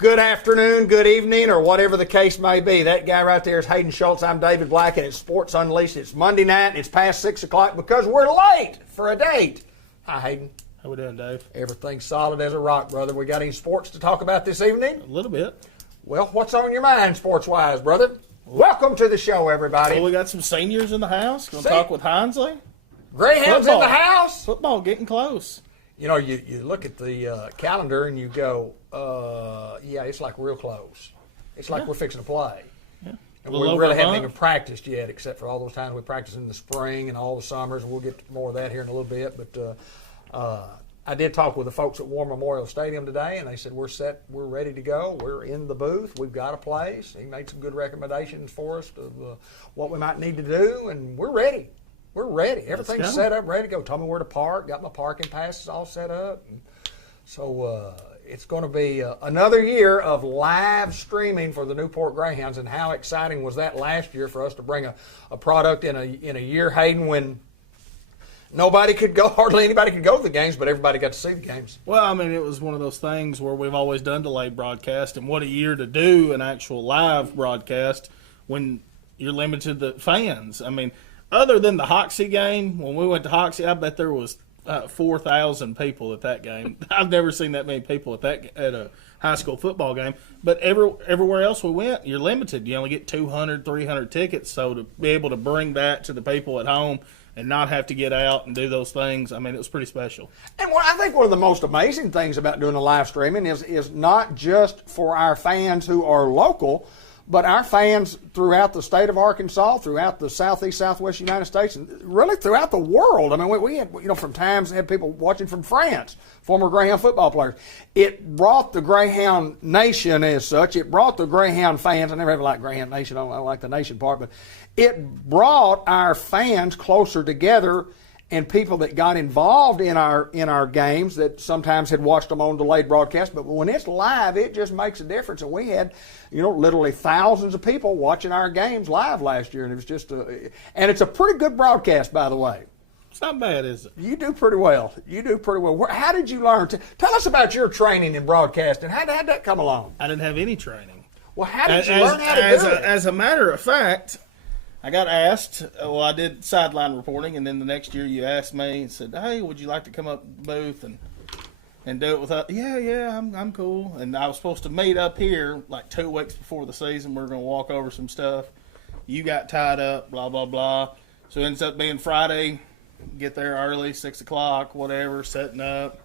Good afternoon, good evening, or whatever the case may be. That guy right there is Hayden Schultz. I'm David Black, and it's Sports Unleashed. It's Monday night. It's past 6 o'clock because we're late for a date. Hi, Hayden. How we doing, Dave? Everything's solid as a rock, brother. We got any sports to talk about this evening? A little bit. Well, what's on your mind sports-wise, brother? Welcome to the show, everybody. Well, we got some seniors in the house. Going to talk with Hinsley. Greyhounds in the house. Football getting close. You know, you look at the calendar and you go, yeah, it's like real close. It's like we're fixing to play. Yeah. And we really haven't even practiced yet, except for all those times we practice in the spring and all the summers. And we'll get to more of that here in a little bit. But I did talk with the folks at War Memorial Stadium today, and they said we're set, we're ready to go. We're in the booth. We've got a place. He made some good recommendations for us of what we might need to do, and we're ready. We're ready. Everything's set up, ready to go. Told me where to park. Got my parking passes all set up. And so it's going to be another year of live streaming for the Newport Greyhounds. And how exciting was that last year for us to bring a product in a year, Hayden, when nobody could go, hardly anybody could go to the games, but everybody got to see the games. Well, I mean, it was one of those things where we've always done delayed broadcast, and what a year to do an actual live broadcast when you're limited to fans. I mean, other than the Hoxie game, when we went to Hoxie, I bet there was 4,000 people at that game. I've never seen that many people at a high school football game. But everywhere else we went, you're limited. You only get 200, 300 tickets. So to be able to bring that to the people at home and not have to get out and do those things, I mean, it was pretty special. And I think one of the most amazing things about doing the live streaming is not just for our fans who are local, but our fans throughout the state of Arkansas, throughout the southeast, southwest United States, and really throughout the world. I mean, we had, from times had people watching from France, former Greyhound football players. It brought the Greyhound Nation as such. It brought the Greyhound fans. I never ever liked Greyhound Nation. I don't like the nation part, but it brought our fans closer together, and people that got involved in our games that sometimes had watched them on delayed broadcast. But when it's live, it just makes a difference. And we had, literally thousands of people watching our games live last year, and it was just and it's a pretty good broadcast, by the way. It's not bad, is it? You do pretty well. How did you learn? Tell us about your training in broadcasting. How did that come along? I didn't have any training. Well, how did you learn how to do it? As a matter of fact, I got asked, I did sideline reporting, and then the next year you asked me and said, hey, would you like to come up to the booth and do it with us? Yeah, I'm cool. And I was supposed to meet up here like 2 weeks before the season. We were going to walk over some stuff. You got tied up, blah, blah, blah. So it ends up being Friday, get there early, 6 o'clock, whatever, setting up,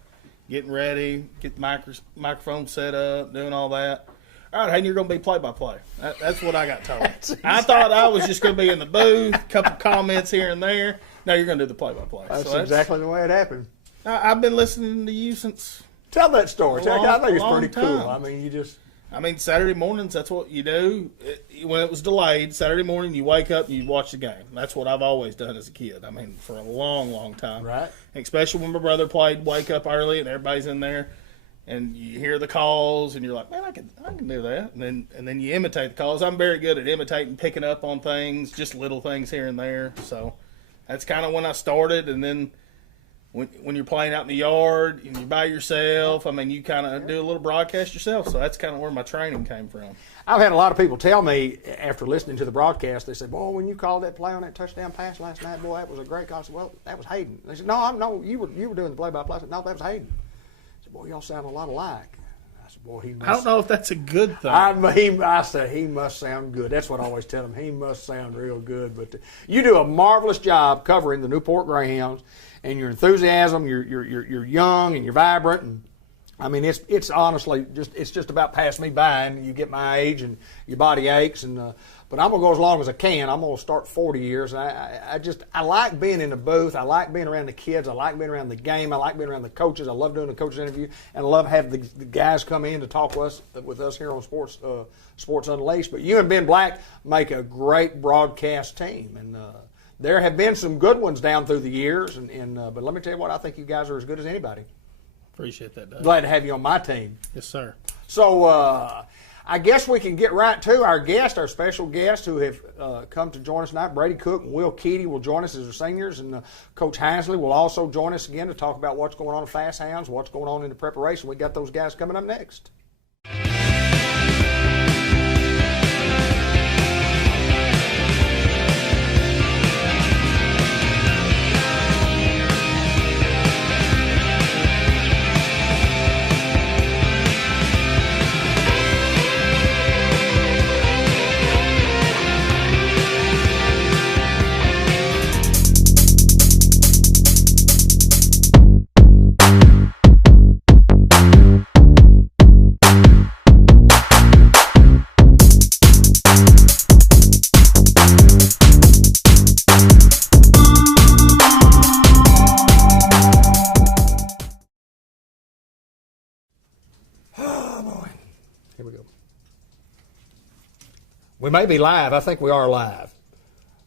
getting ready, get the microphone set up, doing all that. All right, Hayden, you're going to be play-by-play. That's what I got told. I thought I was just going to be in the booth, a couple comments here and there. No, you're going to do the play-by-play. That's exactly the way it happened. I've been listening to you since... Tell that story. I think it's pretty time. Cool. I mean, Saturday mornings, that's what you do. When it was delayed, Saturday morning, you wake up and you watch the game. That's what I've always done as a kid. I mean, for a long, long time. Right. Especially when my brother played, wake up early and everybody's in there. And you hear the calls, and you're like, man, I can do that. And then you imitate the calls. I'm very good at imitating, picking up on things, just little things here and there. So that's kind of when I started. And then when you're playing out in the yard and you're by yourself, I mean, you kind of do a little broadcast yourself. So that's kind of where my training came from. I've had a lot of people tell me after listening to the broadcast, they said, boy, when you called that play on that touchdown pass last night, boy, that was a great call. I said, well, that was Hayden. They said, no, you were doing the play-by-play. I said, no, that was Hayden. Boy, y'all sound a lot alike. I said, boy, he must. I don't know if that's a good thing. I said, he must sound good. That's what I always tell him. He must sound real good. But you do a marvelous job covering the Newport Greyhounds, and your enthusiasm, you're young and you're vibrant, and I mean, it's honestly just about passed me by, and you get my age and your body aches, and but I'm gonna go as long as I can. I'm gonna start 40 years. I like being in the booth. I like being around the kids. I like being around the game. I like being around the coaches. I love doing the coaches interview, and I love having the guys come in to talk with us here on Sports Unleashed. But you and Ben Black make a great broadcast team, and there have been some good ones down through the years. But let me tell you what, I think you guys are as good as anybody. Appreciate that, Doug. Glad to have you on my team. Yes, sir. So I guess we can get right to our guest, our special guests who have come to join us tonight. Brady Cook and Will Keedy will join us as our seniors, and Coach Hinsley will also join us again to talk about what's going on in Fast Hounds, what's going on in the preparation. We got those guys coming up next. Oh, boy. Here we go. We may be live. I think we are live.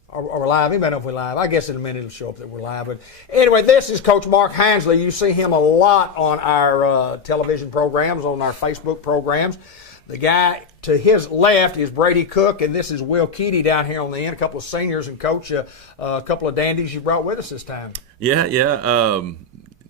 Are we live? Anybody know if we're live? I guess in a minute it'll show up that we're live. But anyway, this is Coach Mark Hinsley. You see him a lot on our television programs, on our Facebook programs. The guy to his left is Brady Cook, and this is Will Keaty down here on the end. A couple of seniors, and Coach, a couple of dandies you brought with us this time. Yeah.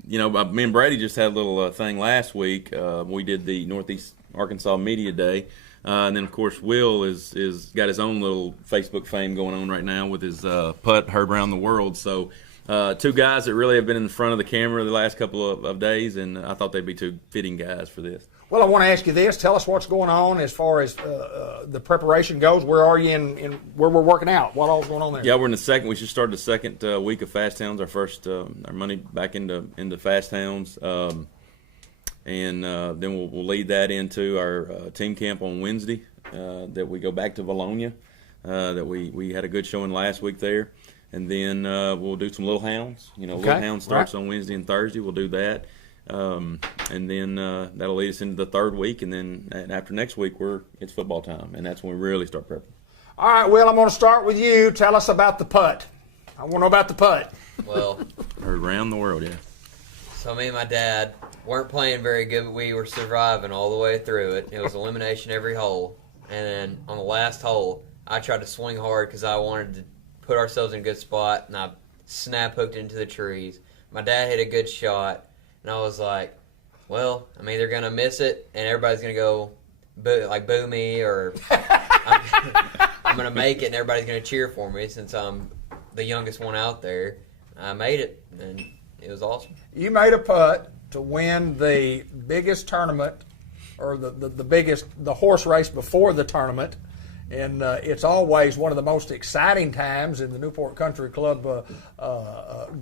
Me and Brady just had a little thing last week. We did the Northeast Arkansas Media Day. And then, of course, Will is got his own little Facebook fame going on right now with his putt heard around the world. So two guys that really have been in the front of the camera the last couple of days, and I thought they'd be two fitting guys for this. Well, I want to ask you this. Tell us what's going on as far as the preparation goes. Where are you in where we're working out? What all's going on there? Yeah, we're in the second. We just started the second week of Fast Hounds, our first our money back into Fast Hounds. And then we'll lead that into our team camp on Wednesday that we go back to Bologna, that we had a good showing last week there. And then we'll do some Little Hounds. Little Hounds starts on Wednesday and Thursday. We'll do that. And then that'll lead us into the third week. And then after next week, it's football time. And that's when we really start prepping. All right, Will, I'm going to start with you. Tell us about the putt. I want to know about the putt. Well, Heard around the world, yeah. So me and my dad weren't playing very good, but we were surviving all the way through it. It was elimination every hole. And then on the last hole, I tried to swing hard because I wanted to put ourselves in a good spot, and I snap hooked into the trees. My dad hit a good shot, and I was like, well, I'm either going to miss it, and everybody's going to go boo me, or I'm going to make it, and everybody's going to cheer for me since I'm the youngest one out there. I made it, and it was awesome. You made a putt to win the biggest tournament, or the horse race before the tournament, and it's always one of the most exciting times in the Newport Country Club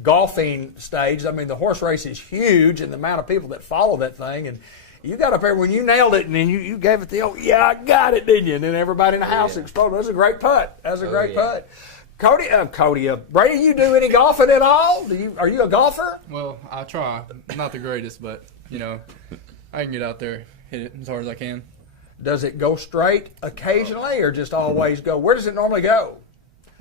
golfing stage. I mean, the horse race is huge, and the amount of people that follow that thing, and you got up there when you nailed it, and then you gave it the old, yeah, I got it, didn't you? And then everybody in the house exploded. That was a great putt. That was a great putt. Cody, Brady, you do any golfing at all? Are you a golfer? Well, I try. Not the greatest, but, I can get out there, hit it as hard as I can. Does it go straight occasionally or just always go? Where does it normally go?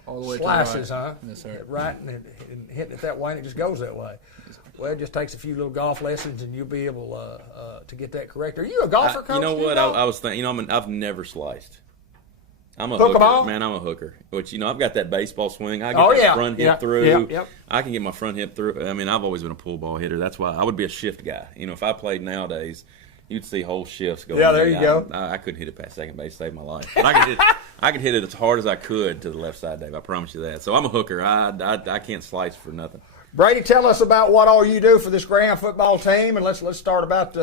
All the way Slices, to the right. huh? Yes, sir. Right, and hitting it that way, and it just goes that way. Well, it just takes a few little golf lessons, and you'll be able to get that correct. Are you a golfer, Coach? You know what? I was thinking, I've never sliced. I'm a Hook 'em hooker, all? man. I'm a hooker. Which I've got that baseball swing. I get that front hip through. Yep. I can get my front hip through. I mean, I've always been a pull ball hitter. That's why I would be a shift guy. If I played nowadays, you'd see whole shifts going. Yeah, there you go. I couldn't hit it past second base, save my life. But I could hit it as hard as I could to the left side, Dave. I promise you that. So I'm a hooker. I can't slice for nothing. Brady, tell us about what all you do for this Graham football team, and let's start about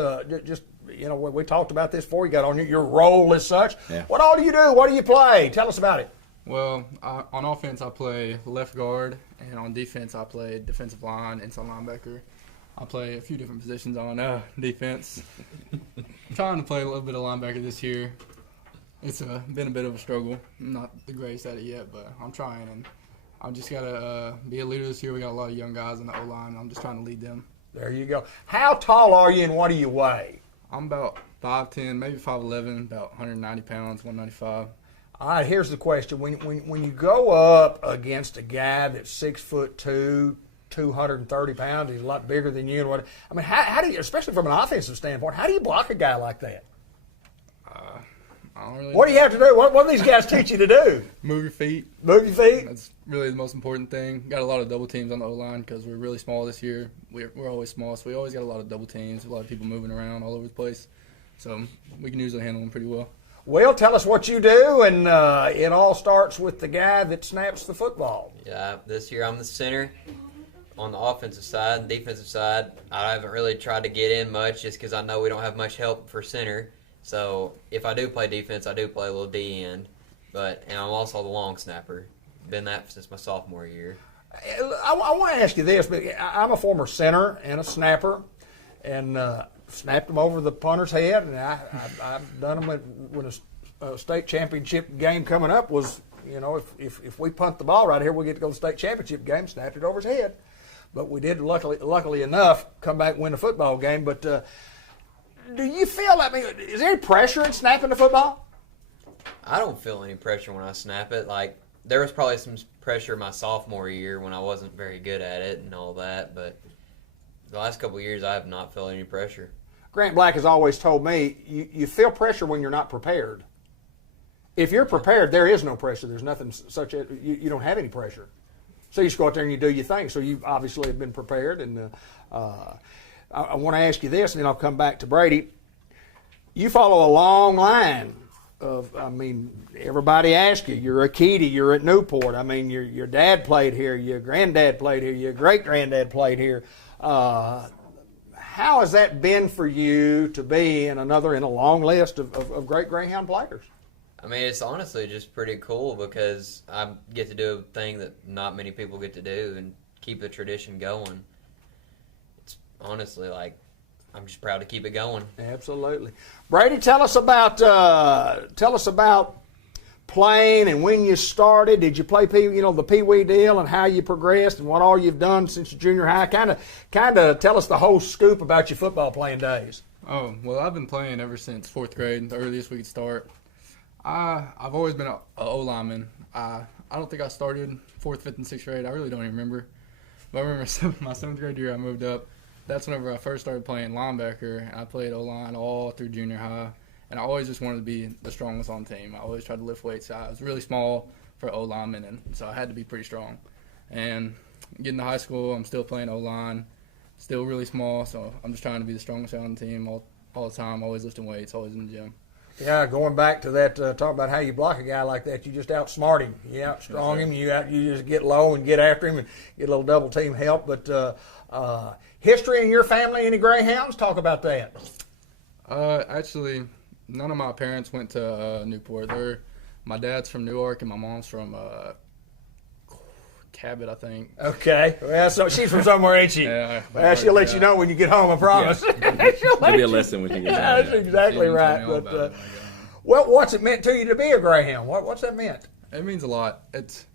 just. We talked about this before you got on your role as such. Yeah. What all do you do? What do you play? Tell us about it. Well, on offense, I play left guard, and on defense, I play defensive line, inside linebacker. I play a few different positions on defense. I'm trying to play a little bit of linebacker this year. It's been a bit of a struggle. I'm not the greatest at it yet, but I'm trying, and I just got to be a leader this year. We got a lot of young guys in the O-line, and I'm just trying to lead them. There you go. How tall are you, and what do you weigh? I'm about 5'10", maybe 5'11", about 190 pounds, 195. All right, here's the question. When you go up against a guy that's 6'2", 230 pounds, he's a lot bigger than you. How do you, especially from an offensive standpoint, how do you block a guy like that? I don't really What do you have to do? What do these guys teach you to do? Move your feet. Move your feet? That's really the most important thing. Got a lot of double teams on the O-line because we're really small this year. We're always small, so we always got a lot of double teams, a lot of people moving around all over the place. So we can usually handle them pretty well. Well, tell us what you do, and it all starts with the guy that snaps the football. Yeah, this year I'm the center. On the offensive side and defensive side, I haven't really tried to get in much just because I know we don't have much help for center. So if I do play defense, I do play a little D end. And I'm also the long snapper. Been that since my sophomore year. I want to ask you this, but I'm a former center and a snapper, and snapped them over the punter's head, and I've done them when a state championship game coming up was, if we punt the ball right here, we get to go to the state championship game, snapped it over his head. But we did, luckily enough, come back and win the football game. But do you feel? I mean, is there any pressure in snapping the football? I don't feel any pressure when I snap it. Like, there was probably some pressure my sophomore year when I wasn't very good at it and all that, but the last couple of years I have not felt any pressure. Grant Black has always told me you feel pressure when you're not prepared. If you're prepared, there is no pressure. There's nothing such as you don't have any pressure. So you just go out there and you do your thing. So you obviously have been prepared. And I want to ask you this, and then I'll come back to Brady. You follow a long line of, I mean, everybody asks you. You're a Keedy. You're at Newport. I mean, your dad played here. Your granddad played here. Your great-granddad played here. How has that been for you to be in a long list of great Greyhound players? I mean, it's honestly just pretty cool because I get to do a thing that not many people get to do and keep the tradition going. It's honestly like I'm just proud to keep it going. Absolutely, Brady. Tell us about playing and when you started. Did you play the Pee Wee deal and how you progressed and what all you've done since junior high? Kind of tell us the whole scoop about your football playing days. Oh, well, I've been playing ever since 4th grade, the earliest we could start. I've always been a O-lineman. I don't think I started 4th, 5th, and 6th grade. I really don't even remember. But I remember my 7th grade year I moved up. That's whenever I first started playing linebacker. And I played O-line all through junior high. And I always just wanted to be the strongest on the team. I always tried to lift weights. I was really small for O-lineman, and so I had to be pretty strong. And getting to high school, I'm still playing O-line, still really small. So I'm just trying to be the strongest guy on the team all the time, always lifting weights, always in the gym. Yeah, going back to that, talk about how you block a guy like that. You just outsmart him. You outstrong him. You just get low and get after him and get a little double team help. But history in your family, any Greyhounds? Talk about that. Actually, none of my parents went to Newport. My dad's from Newark and my mom's from Cabot, I think. Okay. Well, so she's from somewhere, ain't she? Yeah. Well, she'll let you know when you get home, I promise. Yeah. There'll be a lesson when you get Yeah, home. that's exactly right. But what's it meant to you to be a Greyhound? What's that meant? It means a lot. It's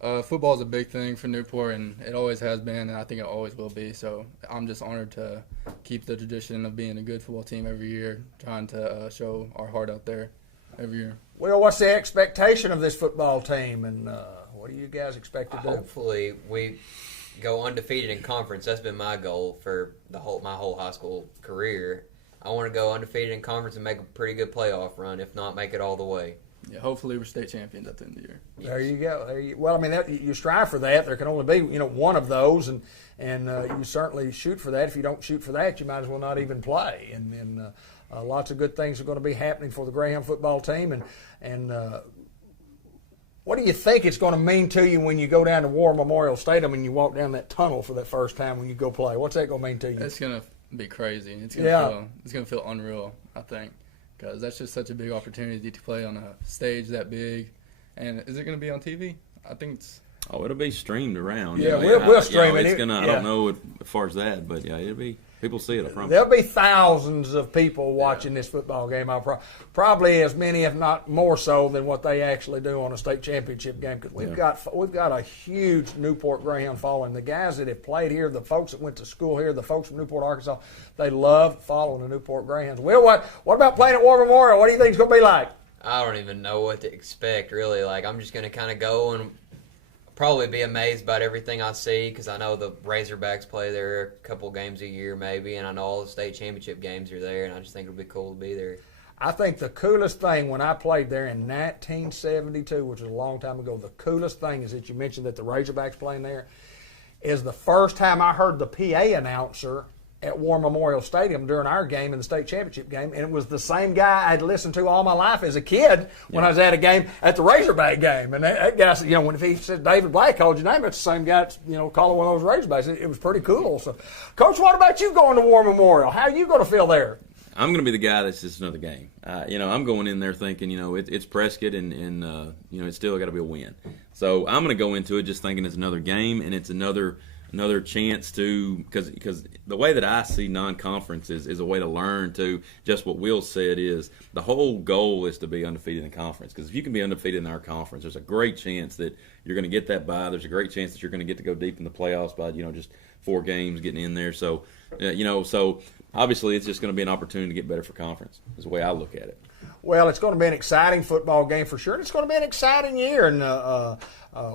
football is a big thing for Newport, and it always has been, and I think it always will be. So I'm just honored to keep the tradition of being a good football team every year, trying to show our heart out there every year. Well, what's the expectation of this football team, and what do you guys expect to do? Hopefully, we go undefeated in conference. That's been my goal for my whole high school career. I want to go undefeated in conference and make a pretty good playoff run. If not, make it all the way. Yeah, hopefully we're state champions at the end of the year. There you go. Well, I mean, you strive for that. There can only be one of those, and you certainly shoot for that. If you don't shoot for that, you might as well not even play. And lots of good things are going to be happening for the Greyhound football team. And what do you think it's going to mean to you when you go down to War Memorial Stadium and you walk down that tunnel for that first time when you go play? What's that going to mean to you? It's going to be crazy. It's going to feel unreal, I think, because that's just such a big opportunity to play on a stage that big. And is it going to be on TV? I think it's. Oh, it'll be streamed around. Yeah, we'll stream it. I don't know as far as that, but yeah, it'll be. People see it, I promise. There'll be thousands of people watching this football game. Probably as many, if not more so, than what they actually do on a state championship game. Because we've got a huge Newport Greyhound following. The guys that have played here, the folks that went to school here, the folks from Newport, Arkansas, they love following the Newport Greyhounds. Will, what about playing at War Memorial? What do you think it's going to be like? I don't even know what to expect, really. Like, I'm just going to kind of go and probably be amazed by everything I see because I know the Razorbacks play there a couple games a year maybe, and I know all the state championship games are there, and I just think it'll be cool to be there. I think the coolest thing when I played there in 1972, which was a long time ago, the coolest thing is that you mentioned that the Razorbacks playing there, is the first time I heard the PA announcer at War Memorial Stadium during our game in the state championship game, and it was the same guy I'd listened to all my life as a kid when I was at a game at the Razorback game. And that guy said, when he said David Black called your name, it's the same guy that's, calling one of those Razorbacks. It was pretty cool. So, Coach, what about you going to War Memorial? How are you going to feel there? I'm going to be the guy that's just another game. I'm going in there thinking, it's Prescott and it's still got to be a win. So I'm going to go into it just thinking it's another game and it's another chance to, because the way that I see non-conference is a way to learn to, just what Will said is, the whole goal is to be undefeated in conference. Because if you can be undefeated in our conference, there's a great chance that you're going to get that bye. There's a great chance that you're going to get to go deep in the playoffs by, just 4 games getting in there. So, so obviously it's just going to be an opportunity to get better for conference is the way I look at it. Well, it's going to be an exciting football game for sure, and it's going to be an exciting year. And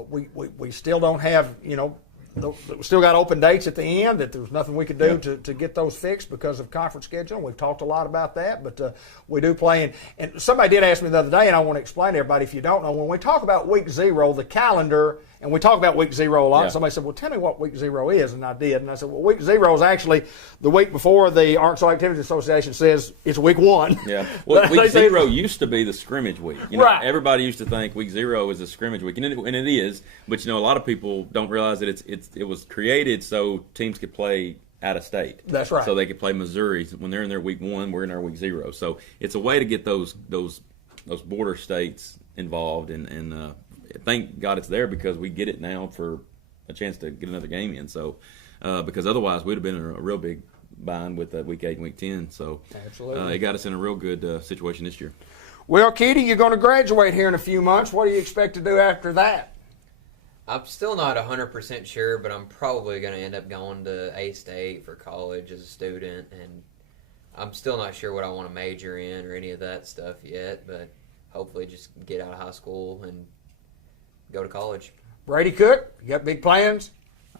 we still don't have, we still got open dates at the end that there's nothing we could do to get those fixed because of conference schedule. We've talked a lot about that, but we do play. And somebody did ask me the other day, and I want to explain to everybody, if you don't know, when we talk about week 0, the calendar, and we talk about week 0 a lot, somebody said, well, tell me what week 0 is, and I did. And I said, well, week 0 is actually the week before the Arkansas Activities Association says it's week 1. Yeah. Well, week 0 used to be the scrimmage week. Right. Everybody used to think week 0 is a scrimmage week, and it is. But a lot of people don't realize that it was created so teams could play out of state. That's right. So they could play Missouri when they're in their week 1. We're in our week 0. So it's a way to get those border states involved, and thank God it's there because we get it now for a chance to get another game in. So because otherwise we'd have been in a real big bind with week 8 and week 10. So absolutely, it got us in a real good situation this year. Well, Kitty, you're going to graduate here in a few months. What do you expect to do after that? I'm still not 100% sure, but I'm probably going to end up going to A-State for college as a student, and I'm still not sure what I want to major in or any of that stuff yet, but hopefully just get out of high school and go to college. Brady Cook, you got big plans?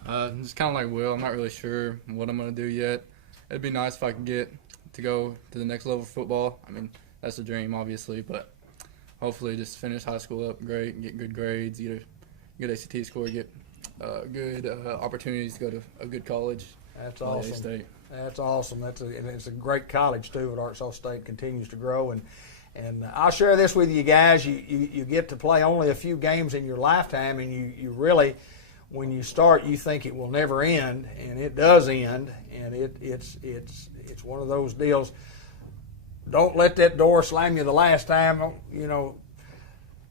Just kind of like Will. I'm not really sure what I'm going to do yet. It'd be nice if I could get to go to the next level of football. I mean, that's the dream, obviously, but hopefully just finish high school up great and get good grades, get a good ACT score, get good opportunities to go to a good college. That's like awesome. A-State. That's awesome. It's a great college, too, at Arkansas State continues to grow. And I'll share this with you guys. You get to play only a few games in your lifetime, and you really, when you start, you think it will never end, and it does end. And it's one of those deals. Don't let that door slam you the last time.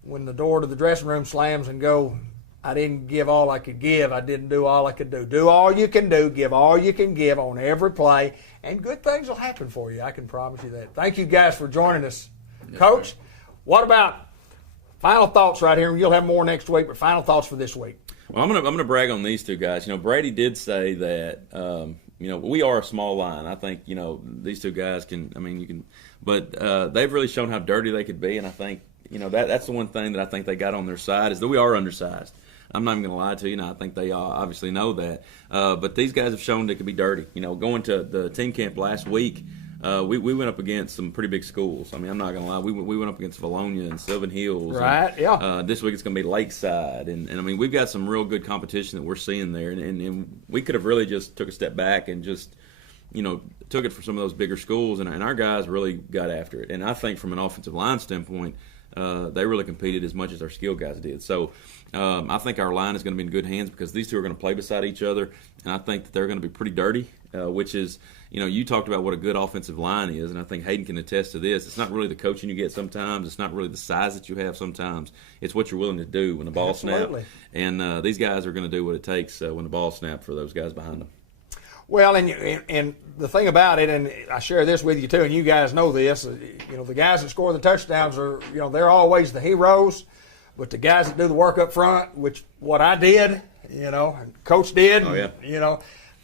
When the door to the dressing room slams and go, I didn't give all I could give. I didn't do all I could do. Do all you can do. Give all you can give on every play, and good things will happen for you. I can promise you that. Thank you guys for joining us. Coach, what about final thoughts right here? You'll have more next week, but final thoughts for this week. Well, I'm gonna brag on these two guys. Brady did say that we are a small line. I think these two guys can. I mean, you can, but they've really shown how dirty they could be, and I think that's the one thing that I think they got on their side is that we are undersized. I'm not even going to lie to you, and I think they obviously know that. But these guys have shown they can be dirty. Going to the team camp last week. We went up against some pretty big schools. I mean, I'm not going to lie. We went up against Valonia and Sylvan Hills. Right, and, yeah. This week it's going to be Lakeside. And I mean, we've got some real good competition that we're seeing there. And we could have really just took a step back and just, took it for some of those bigger schools. And our guys really got after it. And I think from an offensive line standpoint, they really competed as much as our skill guys did. So I think our line is going to be in good hands because these two are going to play beside each other. And I think that they're going to be pretty dirty, which is, you talked about what a good offensive line is, and I think Hayden can attest to this. It's not really the coaching you get sometimes. It's not really the size that you have sometimes. It's what you're willing to do when the ball snaps. And these guys are going to do what it takes when the ball snaps for those guys behind them. Well, and the thing about it, and I share this with you too, and you guys know this, the guys that score the touchdowns are, they're always the heroes, but the guys that do the work up front, which what I did, Coach did,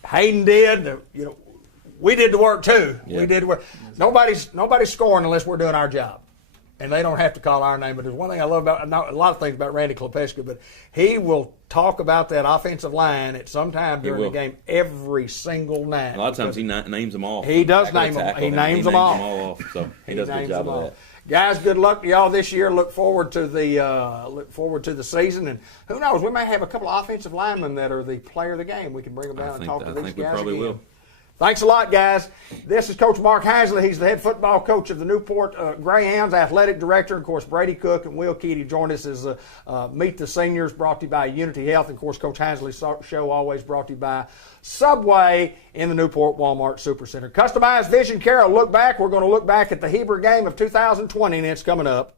Hayden did, we did the work too. Yeah. We did the work. Nobody's scoring unless we're doing our job. And they don't have to call our name. But there's one thing I love about a lot of things about Randy Klepeczka, but he will talk about that offensive line at some time during the game every single night. A lot of times he names them all. He does name them. He names them all. Off, so he does a good job of that. Guys, good luck to y'all this year. Look forward to the season, and who knows, we may have a couple of offensive linemen that are the player of the game. We can bring them down and talk to these guys. I think we probably will. Thanks a lot, guys. This is Coach Mark Heisley. He's the head football coach of the Newport Greyhounds, athletic director. Of course, Brady Cook and Will Keaty joined us as Meet the Seniors, brought to you by Unity Health. And, of course, Coach Heisley's show always brought to you by Subway in the Newport Walmart Supercenter. Customized Vision Care, a look back. We're going to look back at the Heber game of 2020, and it's coming up.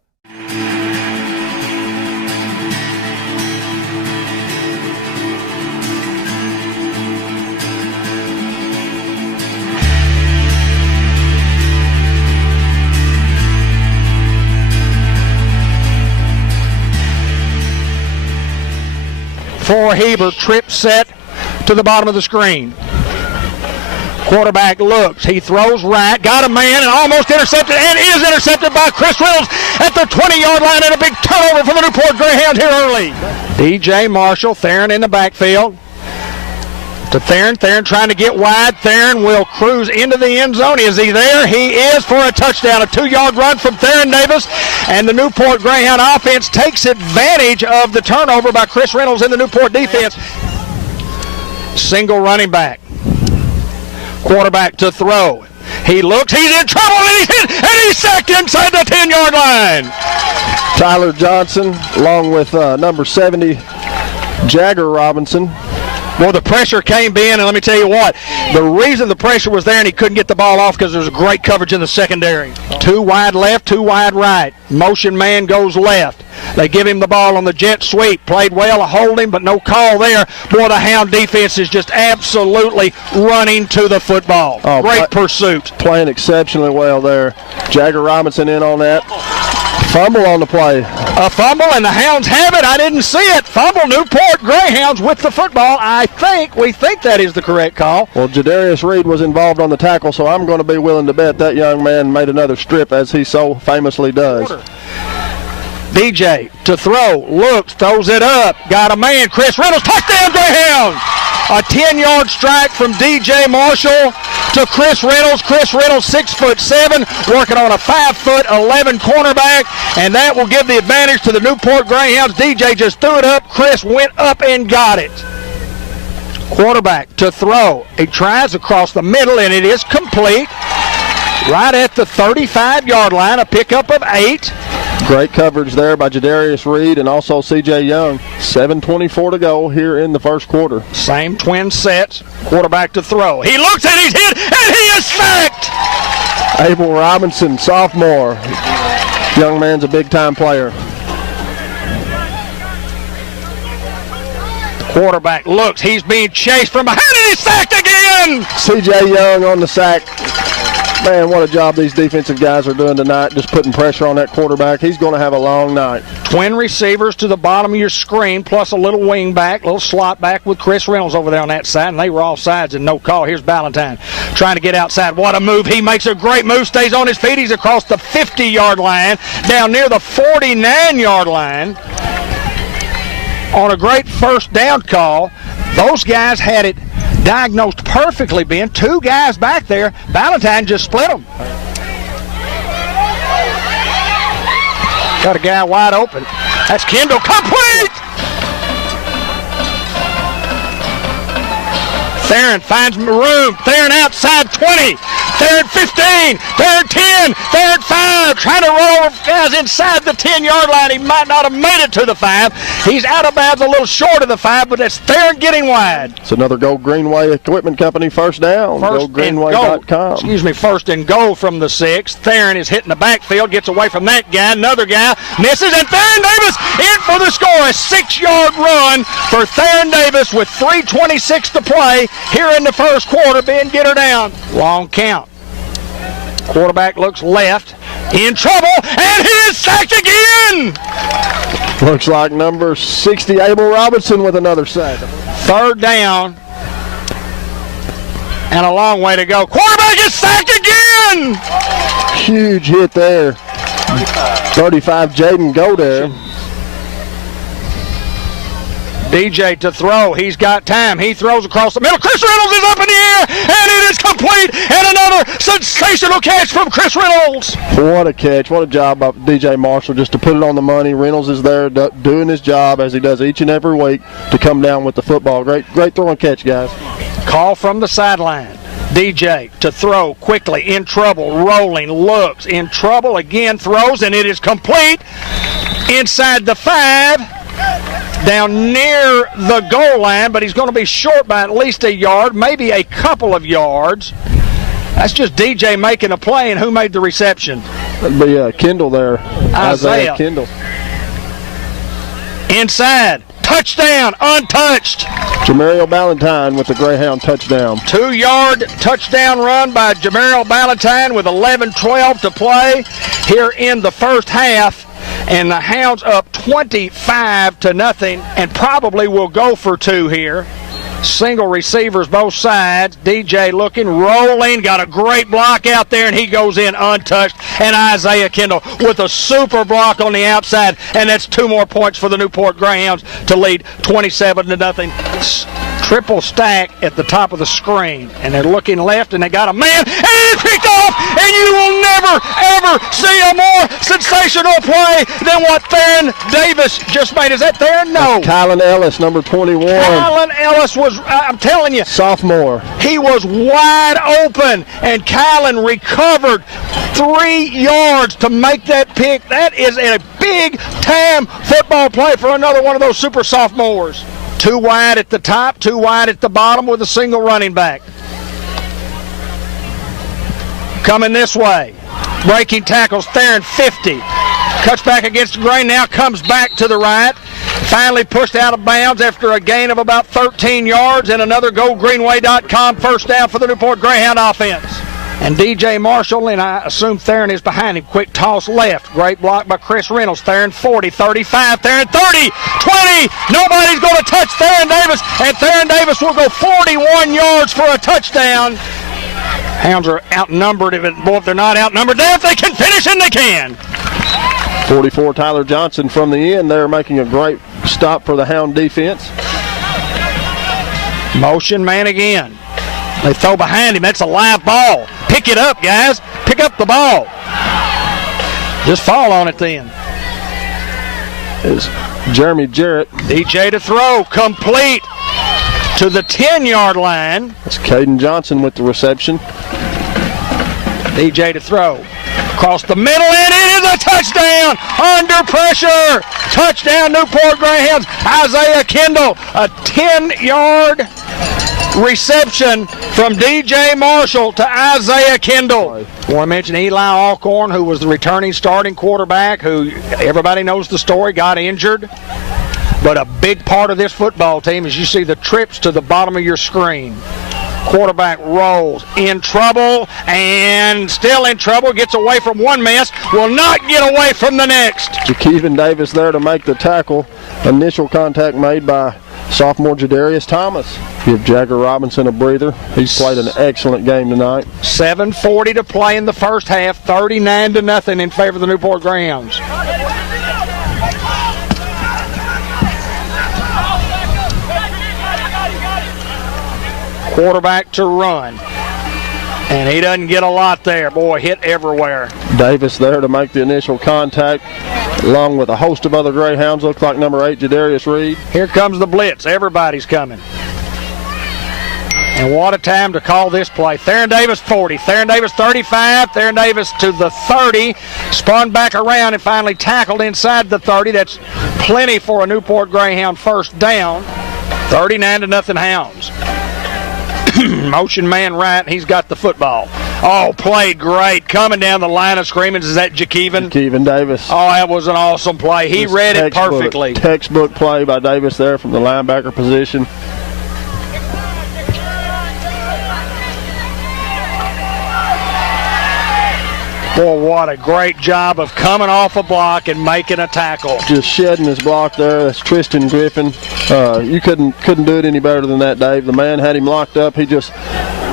For Heber, trip set, to the bottom of the screen. Quarterback looks. He throws right. Got a man and almost intercepted, and is intercepted by Chris Reynolds at the 20-yard line, and a big turnover for the Newport Greyhound here early. DJ Marshall, Theron in the backfield. To Theron. Theron trying to get wide. Theron will cruise into the end zone. Is he there? He is for a touchdown. A 2-yard run from Theron Davis. And the Newport Greyhound offense takes advantage of the turnover by Chris Reynolds in the Newport defense. Single running back. Quarterback to throw. He looks. He's in trouble, and he's hit, and he's sacked inside the 10-yard line. Tyler Johnson, along with number 70, Jagger Robinson. Well, the pressure came in, and let me tell you what, the reason the pressure was there and he couldn't get the ball off because there was great coverage in the secondary. 2 wide left, 2 wide right. Motion man goes left. They give him the ball on the jet sweep. Played well, a holding, but no call there. Boy, the Hound defense is just absolutely running to the football. Oh, great pursuit. Playing exceptionally well there. Jagger Robinson in on that. Fumble on the play. A fumble, and the Hounds have it. I didn't see it. Fumble, Newport Greyhounds with the football. We think that is the correct call. Well, Jadarius Reed was involved on the tackle, so I'm going to be willing to bet that young man made another strip, as he so famously does. DJ to throw, looks, throws it up, got a man, Chris Reynolds, touchdown Greyhound! A 10-yard strike from DJ Marshall to Chris Reynolds. Chris Reynolds, 6'7", working on a 5'11" cornerback, and that will give the advantage to the Newport Greyhounds. DJ just threw it up, Chris went up and got it. Quarterback to throw. He tries across the middle, and it is complete. Right at the 35-yard line, a pickup of 8. Great coverage there by Jadarius Reed and also C.J. Young. 7:24 to go here in the first quarter. Same twin sets. Quarterback to throw. He looks and he's hit, and he is sacked! Abel Robinson, sophomore. Young man's a big-time player. Quarterback looks. He's being chased from behind, and he's sacked again! C.J. Young on the sack. Man, what a job these defensive guys are doing tonight, just putting pressure on that quarterback. He's going to have a long night. Twin receivers to the bottom of your screen, plus a little wing back, little slot back with Chris Reynolds over there on that side, and they were all sides and no call. Here's Ballantyne trying to get outside. What a move. He makes a great move, stays on his feet. He's across the 50-yard line, down near the 49-yard line on a great first down call. Those guys had it diagnosed perfectly, Ben. 2 guys back there. Ballantyne just split them. Got a guy wide open. That's Kendall. Complete! Theron finds room. Theron outside 20. Theron 15. Theron 10. Theron 5. Trying to roll guys inside the 10-yard line. He might not have made it to the 5. He's out of bounds a little short of the 5, but it's Theron getting wide. It's another Go Greenway Equipment Company first down. GoGreenway.com. First and goal from the 6. Theron is hitting the backfield, gets away from that guy. Another guy misses, and Theron Davis in for the score. A 6-yard run for Theron Davis with 3:26 to play here in the first quarter. Ben, get her down. Long count. Quarterback looks left. In trouble, and he is sacked again! Looks like number 60, Abel Robinson, with another sack. 3rd down. And a long way to go. Quarterback is sacked again! Huge hit there. 35, Jaden Goder. DJ to throw. He's got time. He throws across the middle. Chris Reynolds is up in the air, and it is complete. And another sensational catch from Chris Reynolds. What a catch. What a job by DJ Marshall just to put it on the money. Reynolds is there doing his job as he does each and every week to come down with the football. Great throw and catch, guys. Call from the sideline. DJ to throw quickly, in trouble, rolling, looks, in trouble, again throws, and it is complete. Inside the 5. Down near the goal line, but he's going to be short by at least a yard, maybe a couple of yards. That's just DJ making a play, and who made the reception? That'd be Kendall there. Isaiah Kendall. Inside. Touchdown, untouched. Jamario Ballantyne with the Greyhound touchdown. 2-yard touchdown run by Jamario Ballantyne with 11:12 to play here in the first half. And the Hounds up 25-0, and probably will go for 2 here. Single receivers both sides. DJ looking, rolling, got a great block out there, and he goes in untouched. And Isaiah Kendall with a super block on the outside, and that's 2 more points for the Newport Greyhounds to lead 27-0. Triple stack at the top of the screen, and they're looking left, and they got a man, and it's picked off, and you will never, ever see a more sensational play than what Theron Davis just made. Is that Theron? No. Kylan Ellis, number 21. Kylan Ellis was, I'm telling you, Sophomore. he was wide open, and Kylan recovered 3 yards to make that pick. That is a big-time football play for another one of those super sophomores. 2 wide at the top, 2 wide at the bottom with a single running back. Coming this way. Breaking tackles, Theron 50. Cuts back against the grain, now comes back to the right. Finally pushed out of bounds after a gain of about 13 yards, and another GoGreenway.com first down for the Newport Greyhound offense. And DJ Marshall, and I assume Theron is behind him. Quick toss left. Great block by Chris Reynolds. Theron 40, 35, Theron 30, 20. Nobody's going to touch Theron Davis, and Theron Davis will go 41 yards for a touchdown. Hounds are outnumbered. If they're not outnumbered, if they can finish, and they can. 44, Tyler Johnson from the end there, making a great stop for the Hound defense. Motion man again. They throw behind him. That's a live ball. Pick it up, guys. Pick up the ball. Just fall on it then. Is Jeremy Jarrett. DJ to throw. Complete to the 10-yard line. It's Caden Johnson with the reception. DJ to throw. Across the middle, and it is a touchdown. Under pressure. Touchdown, Newport Greyhounds. Isaiah Kendall, a 10-yard reception from DJ Marshall to Isaiah Kendall. I want to mention Eli Alcorn, who was the returning starting quarterback, who everybody knows the story, got injured. But a big part of this football team is you see the trips to the bottom of your screen. Quarterback rolls, in trouble, and still in trouble, gets away from one mess, will not get away from the next. Jakeven Davis there to make the tackle. Initial contact made by sophomore Jadarius Thomas. Give Jagger Robinson a breather. He's played an excellent game tonight. 7:40 to play in the first half, 39-0 in favor of the Newport Greyhounds. Quarterback to run, and he doesn't get a lot there. Boy, hit everywhere. Davis there to make the initial contact, along with a host of other Greyhounds. Looks like number 8, Jadarius Reed. Here comes the blitz. Everybody's coming. And what a time to call this play. Theron Davis 40, Theron Davis 35, Theron Davis to the 30, spun back around and finally tackled inside the 30. That's plenty for a Newport Greyhound first down. 39-0 Hounds. Motion man right, he's got the football. Oh, played great. Coming down the line of scrimmage, is that Jakeven? Jakeven Davis. Oh, that was an awesome play. He read it perfectly. Textbook play by Davis there from the linebacker position. Boy, what a great job of coming off a block and making a tackle. Just shedding his block there. That's Tristan Griffin. You couldn't do it any better than that, Dave. The man had him locked up. He just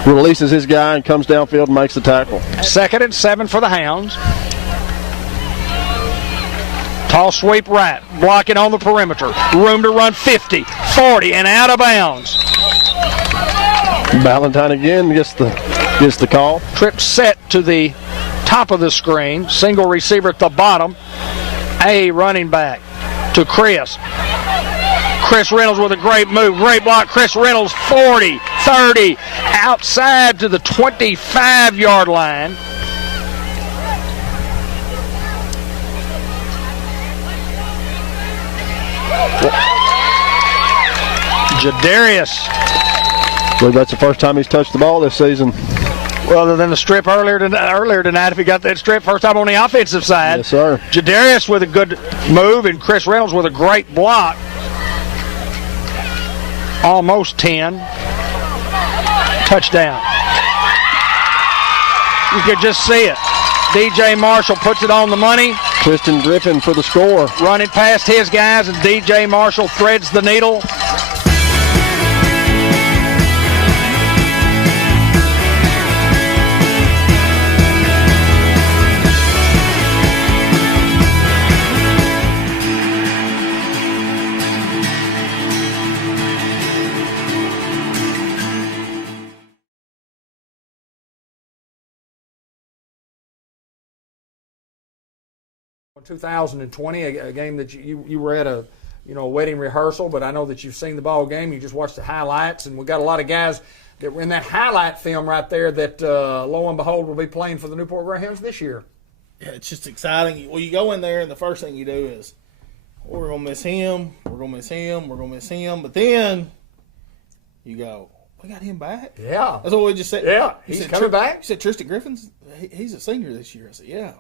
releases his guy and comes downfield and makes the tackle. 2nd and 7 for the Hounds. Toss sweep right, blocking on the perimeter. Room to run 50, 40, and out of bounds. Ballantyne again gets the call. Trip set to the top of the screen. Single receiver at the bottom. A running back to Chris. Chris Reynolds with a great move. Great block. Chris Reynolds 40, 30, outside to the 25-yard line. Jadarius. I believe that's the first time he's touched the ball this season. Well, other than the strip earlier tonight, if he got that strip first time on the offensive side. Yes, sir. Jadarius with a good move, and Chris Reynolds with a great block. Almost 10. Touchdown. You could just see it. DJ Marshall puts it on the money. Tristan Griffin for the score. Running past his guys, and DJ Marshall threads the needle. 2020, a game that you were at a wedding rehearsal, but I know that you've seen the ball game. You just watched the highlights, and we got a lot of guys that were in that highlight film right there that, lo and behold, will be playing for the Newport Greyhounds this year. Yeah, it's just exciting. Well, you go in there, and the first thing you do is, we're going to miss him, we're going to miss him, we're going to miss him. But then you go, we got him back? Yeah. That's what we just said. Yeah, he's coming back. You said Tristan Griffin's, he's a senior this year. I said, yeah.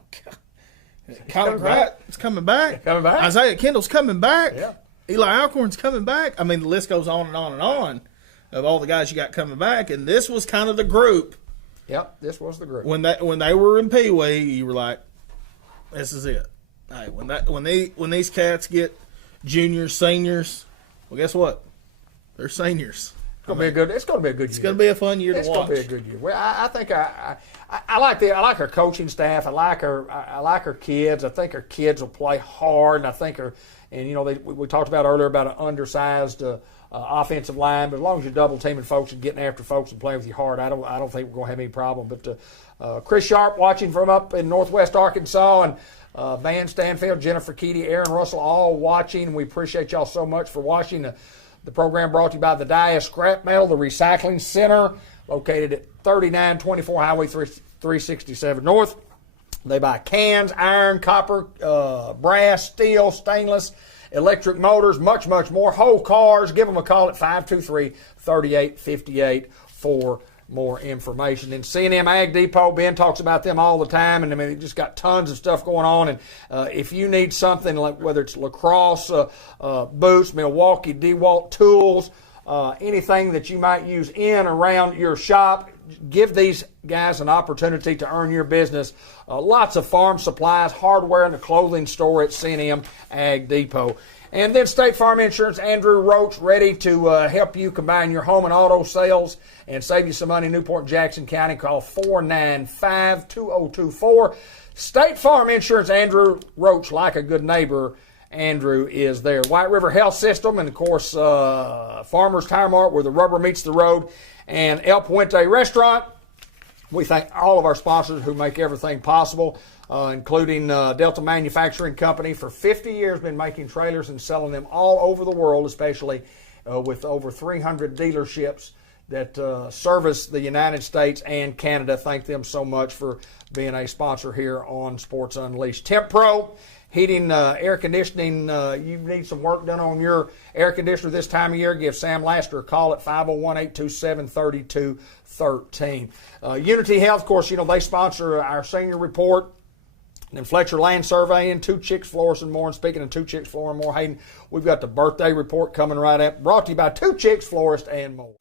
Colin coming Pratt is coming back. Coming back. Isaiah Kendall's coming back. Yeah. Eli Alcorn's coming back. I mean, the list goes on and on and on of all the guys you got coming back. And this was kind of the group. Yep, this was the group. When they were in Pee Wee, you were like, this is it. Hey, when these cats get juniors, seniors, well, guess what? They're seniors. It's going to be a good year. It's going to be a fun year to watch. It's going to be a good year. Well, I think I like our coaching staff. I like our kids. I think our kids will play hard, and I think we talked about earlier about an undersized offensive line, but as long as you're double teaming folks and getting after folks and playing with your heart, I don't think we're going to have any problem. But Chris Sharp watching from up in Northwest Arkansas, and Van Stanfield, Jennifer Keedy, Aaron Russell, all watching. We appreciate y'all so much for watching. The program brought to you by the Dia Scrap Metal, the Recycling Center, located at 3924 Highway 367 North. They buy cans, iron, copper, brass, steel, stainless, electric motors, much, much more. Whole cars. Give them a call at 523-3858 for more information. And C&M Ag Depot, Ben talks about them all the time, and I mean, they just got tons of stuff going on. And if you need something like whether it's lacrosse boots, Milwaukee DeWalt tools, anything that you might use in or around your shop, give these guys an opportunity to earn your business. Lots of farm supplies, hardware, and a clothing store at C&M Ag Depot. And then State Farm Insurance, Andrew Roach, ready to help you combine your home and auto sales and save you some money in Newport and Jackson County. Call 495-2024. State Farm Insurance, Andrew Roach, like a good neighbor. Andrew is there. White River Health System, and of course, Farmers Tire Mart, where the rubber meets the road, and El Puente Restaurant. We thank all of our sponsors who make everything possible, including Delta Manufacturing Company. For 50 years, been making trailers and selling them all over the world, especially with over 300 dealerships that service the United States and Canada. Thank them so much for being a sponsor here on Sports Unleashed. Temp Pro Heating, air conditioning, you need some work done on your air conditioner this time of year, give Sam Laster a call at 501-827-3213. Unity Health, of course, they sponsor our senior report. And Fletcher Land Surveying, Two Chicks Florist and More. And speaking of Two Chicks Florist and More, Hayden, we've got the birthday report coming right up, brought to you by Two Chicks Florist and More.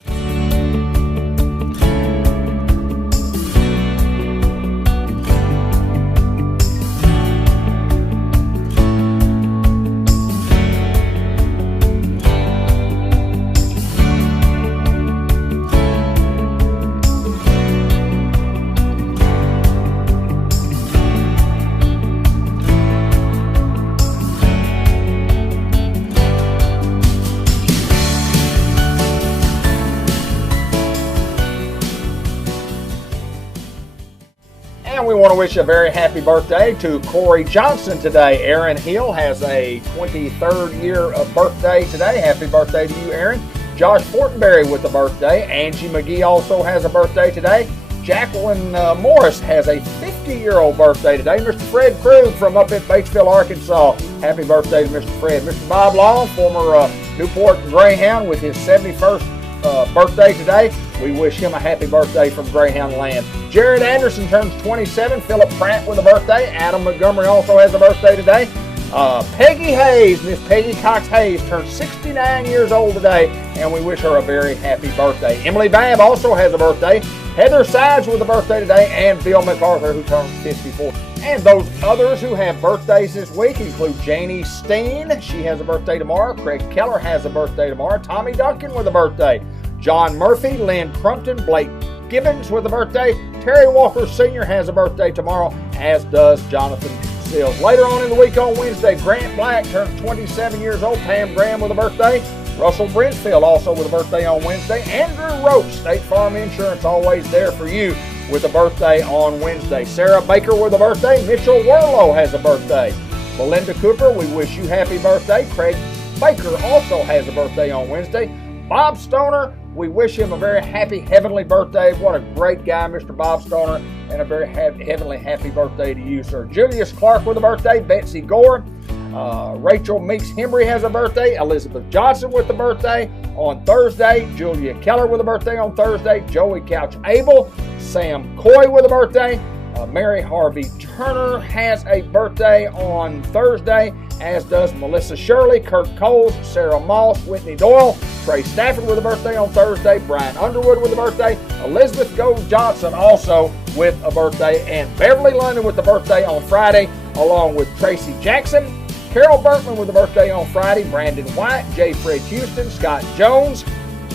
We want to wish a very happy birthday to Corey Johnson today. Aaron Hill has a 23rd year of birthday today. Happy birthday to you, Aaron. Josh Fortenberry with a birthday. Angie McGee also has a birthday today. Jacqueline Morris has a 50-year-old birthday today. Mr. Fred Krug from up in Batesville, Arkansas. Happy birthday to Mr. Fred. Mr. Bob Long, former Newport Greyhound, with his 71st birthday today. We wish him a happy birthday from Greyhound Land. Jared Anderson turns 27. Philip Pratt with a birthday. Adam Montgomery also has a birthday today. Peggy Hayes, Miss Peggy Cox Hayes, turns 69 years old today, and we wish her a very happy birthday. Emily Babb also has a birthday. Heather Sides with a birthday today, and Bill MacArthur, who turns 54. And those others who have birthdays this week include Janie Steen. She has a birthday tomorrow. Craig Keller has a birthday tomorrow. Tommy Duncan with a birthday. John Murphy, Lynn Crumpton, Blake Gibbons with a birthday. Terry Walker Sr. has a birthday tomorrow, as does Jonathan Sills. Later on in the week on Wednesday, Grant Black turns 27 years old. Pam Graham with a birthday. Russell Brinfield also with a birthday on Wednesday. Andrew Roach, State Farm Insurance, always there for you, with a birthday on Wednesday. Sarah Baker with a birthday. Mitchell Werlow has a birthday. Melinda Cooper, we wish you happy birthday. Craig Baker also has a birthday on Wednesday. Bob Stoner, we wish him a very happy heavenly birthday. What a great guy, Mr. Bob Stoner, and a very heavenly happy birthday to you, sir. Julius Clark with a birthday. Betsy Gore. Rachel Meeks Hembry has a birthday. Elizabeth Johnson with a birthday on Thursday. Julia Keller with a birthday on Thursday. Joey Couch Abel. Sam Coy with a birthday. Mary Harvey Turner has a birthday on Thursday, as does Melissa Shirley, Kurt Coles, Sarah Moss, Whitney Doyle, Trey Stafford with a birthday on Thursday, Brian Underwood with a birthday, Elizabeth Gold Johnson also with a birthday, and Beverly London with a birthday on Friday, along with Tracy Jackson, Carol Berkman with a birthday on Friday, Brandon White, J. Fred Houston, Scott Jones,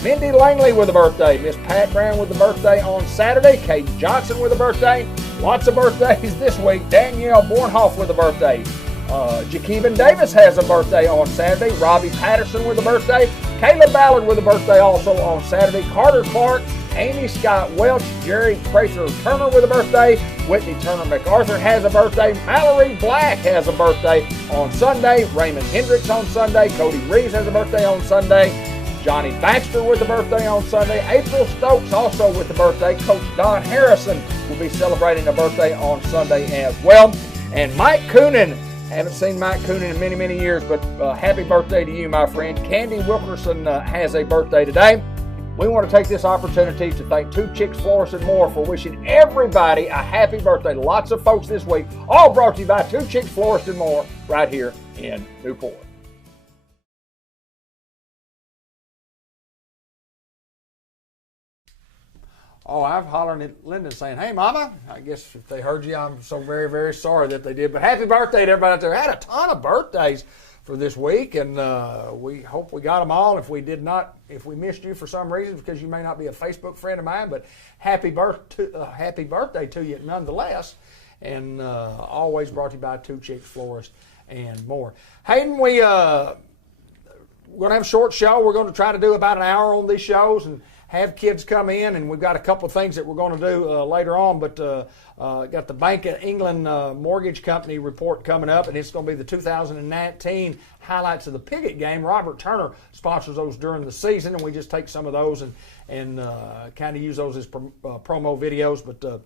Mindy Langley with a birthday, Miss Pat Brown with a birthday on Saturday, Kate Johnson with a birthday, lots of birthdays this week, Danielle Bornhoff with a birthday, Jakeevan Davis has a birthday on Saturday, Robbie Patterson with a birthday, Caleb Ballard with a birthday also on Saturday, Carter Clark, Amy Scott Welch, Jerry Tracer Turner with a birthday, Whitney Turner MacArthur has a birthday, Mallory Black has a birthday on Sunday, Raymond Hendricks on Sunday, Cody Reeves has a birthday on Sunday, Johnny Baxter with a birthday on Sunday. April Stokes also with a birthday. Coach Don Harrison will be celebrating a birthday on Sunday as well. And Mike Coonan, haven't seen Mike Coonan in many, many years, but happy birthday to you, my friend. Candy Wilkerson has a birthday today. We want to take this opportunity to thank Two Chicks Florist and More for wishing everybody a happy birthday. Lots of folks this week, all brought to you by Two Chicks Florist and More right here in Newport. Oh, I'm hollering at Linda saying, hey, Mama. I guess if they heard you, I'm so very, very sorry that they did. But happy birthday to everybody out there. I had a ton of birthdays for this week, and we hope we got them all. If we did not, if we missed you for some reason, because you may not be a Facebook friend of mine, but happy birthday to you nonetheless. And always brought to you by Two Chicks Florist and More. Hayden, we're going to have a short show. We're going to try to do about an hour on these shows and have kids come in, and we've got a couple of things that we're going to do later on, but got the Bank of England Mortgage Company report coming up, and it's going to be the 2019 highlights of the Piggott game. Robert Turner sponsors those during the season, and we just take some of those and kind of use those as promo videos. But the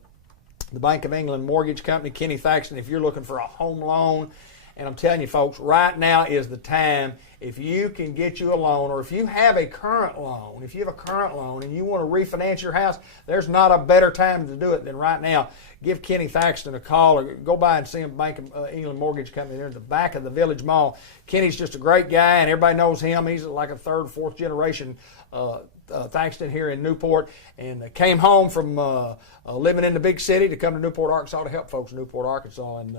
Bank of England Mortgage Company, Kenny Thaxton, if you're looking for a home loan, and I'm telling you, folks, right now is the time. If you can get you a loan, or if you have a current loan, and you want to refinance your house, there's not a better time to do it than right now. Give Kenny Thaxton a call, or go by and see him, Bank of England Mortgage Company. They're in the back of the Village Mall. Kenny's just a great guy, and everybody knows him. He's like a third, fourth generation Thaxton here in Newport, and came home from living in the big city to come to Newport, Arkansas to help folks in Newport, Arkansas. And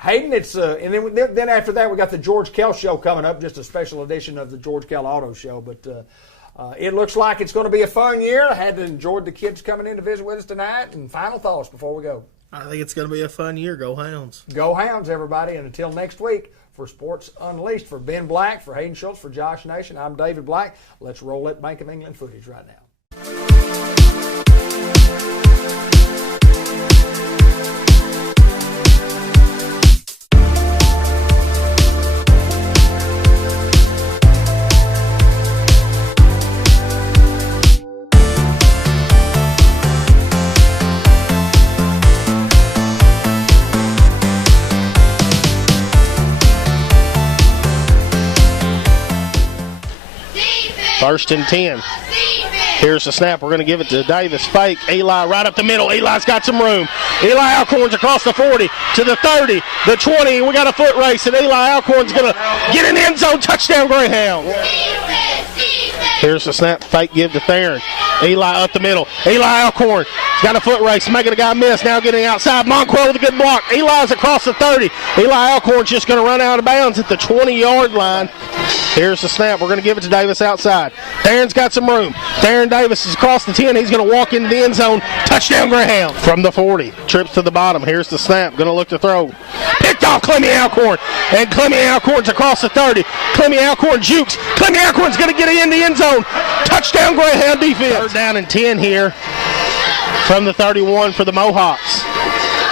Hayden, it's and then after that we got the George Kell Show coming up, just a special edition of the George Kell Auto Show. But it looks like it's going to be a fun year. I had to enjoy the kids coming in to visit with us tonight. And final thoughts before we go. I think it's going to be a fun year. Go Hounds. Go Hounds, everybody. And until next week, for Sports Unleashed, for Ben Black, for Hayden Schultz, for Josh Nation, I'm David Black. Let's roll that Bank of England footage right now. First and 10. Here's the snap. We're going to give it to Davis. Fake. Eli right up the middle. Eli's got some room. Eli Alcorn's across the 40 to the 30, the 20. We got a foot race, and Eli Alcorn's going to get in the end zone. Touchdown, Greyhound. Here's the snap. Fake give to Theron. Eli up the middle. Eli Alcorn got a foot race, making a guy miss. Now getting outside. Monquell with a good block. Eli's across the 30. Eli Alcorn's just going to run out of bounds at the 20-yard line. Here's the snap. We're going to give it to Davis outside. Theron's got some room. Theron Davis is across the 10. He's going to walk into the end zone. Touchdown, Greyhound. From the 40. Trips to the bottom. Here's the snap. Going to look to throw. Picked off Clemmy Alcorn. And Clemmy Alcorn's across the 30. Clemmy Alcorn jukes. Clemmy Alcorn's going to get in the end zone. Touchdown, Greyhound defense. Third down and 10 here from the 31 for the Mohawks.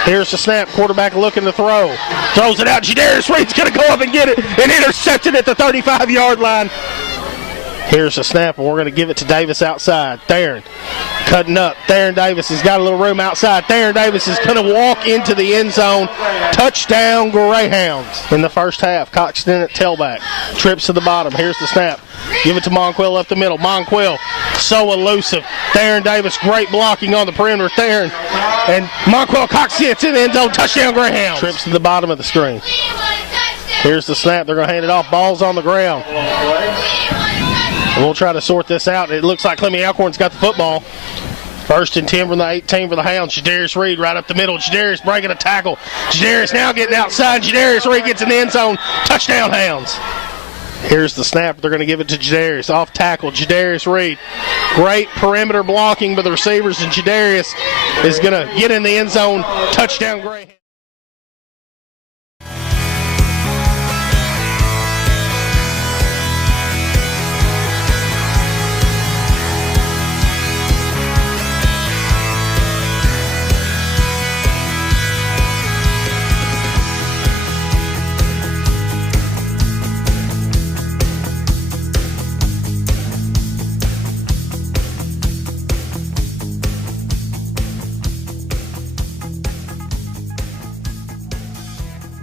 Here's the snap. Quarterback looking to throw. Throws it out. Jadarius Reed's going to go up and get it and intercepted at the 35-yard line. Here's the snap, and we're going to give it to Davis outside. Theron cutting up. Theron Davis has got a little room outside. Theron Davis is going to walk into the end zone. Touchdown, Greyhounds. In the first half, Coxton at tailback. Trips to the bottom. Here's the snap. Give it to Monquill up the middle. Monquill, so elusive. Theron Davis, great blocking on the perimeter. Theron and Monquill Cox gets in the end zone. Touchdown, Greyhounds. Trips to the bottom of the screen. Here's the snap. They're going to hand it off. Ball's on the ground. We'll try to sort this out. It looks like Clemmy Alcorn's got the football. 1st and 10 from the 18 for the Hounds. Jadarius Reed right up the middle. Jadarius breaking a tackle. Jadarius now getting outside. Jadarius Reed gets in the end zone. Touchdown, Hounds. Here's the snap. They're going to give it to Jadarius. Off tackle, Jadarius Reed. Great perimeter blocking by the receivers, and Jadarius is going to get in the end zone. Touchdown, Greyhound.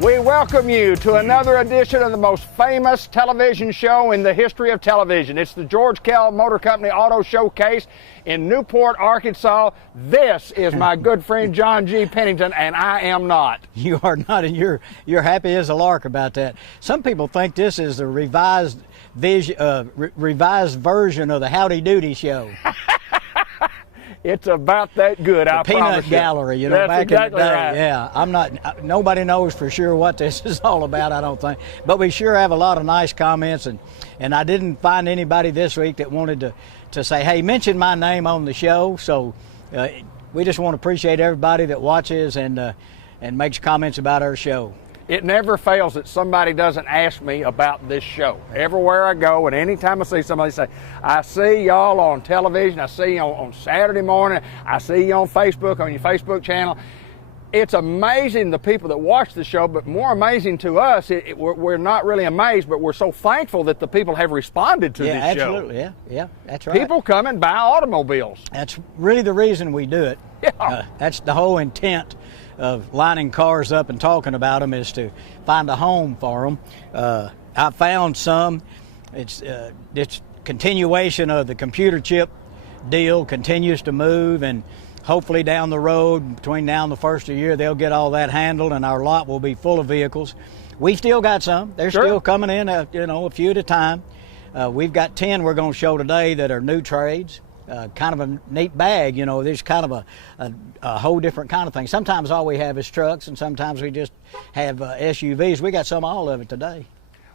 We welcome you to another edition of the most famous television show in the history of television. It's the George Kell Motor Company Auto Showcase in Newport, Arkansas. This is my good friend John G. Pennington, and I am not. You are not, and you're happy as a lark about that. Some people think this is the revised version of the Howdy Doody show. It's about that good, I promise you. Peanut Gallery, you know, That's back exactly in the day. right. Yeah, I'm not. Nobody knows for sure what this is all about, I don't think. But we sure have a lot of nice comments, and I didn't find anybody this week that wanted to say, hey, mention my name on the show. So we just want to appreciate everybody that watches and makes comments about our show. It never fails that somebody doesn't ask me about this show. Everywhere I go, and anytime I see somebody say, I see y'all on television, I see you on Saturday morning, I see you on Facebook, on your Facebook channel. It's amazing the people that watch the show, but more amazing to us, we're not really amazed, but we're so thankful that the people have responded to this show. Absolutely, yeah, that's right. People come and buy automobiles. That's really the reason we do it. Yeah. That's the whole intent of lining cars up and talking about them, is to find a home for them. I found some. It's continuation of the computer chip deal continues to move, and hopefully down the road, between now and the first of the year, they'll get all that handled and our lot will be full of vehicles. We still got some. They're still coming in, a few at a time. We've got 10 we're going to show today that are new trades. Kind of a neat bag, there's kind of a whole different kind of thing. Sometimes all we have is trucks, and sometimes we just have SUVs. We got all of it today.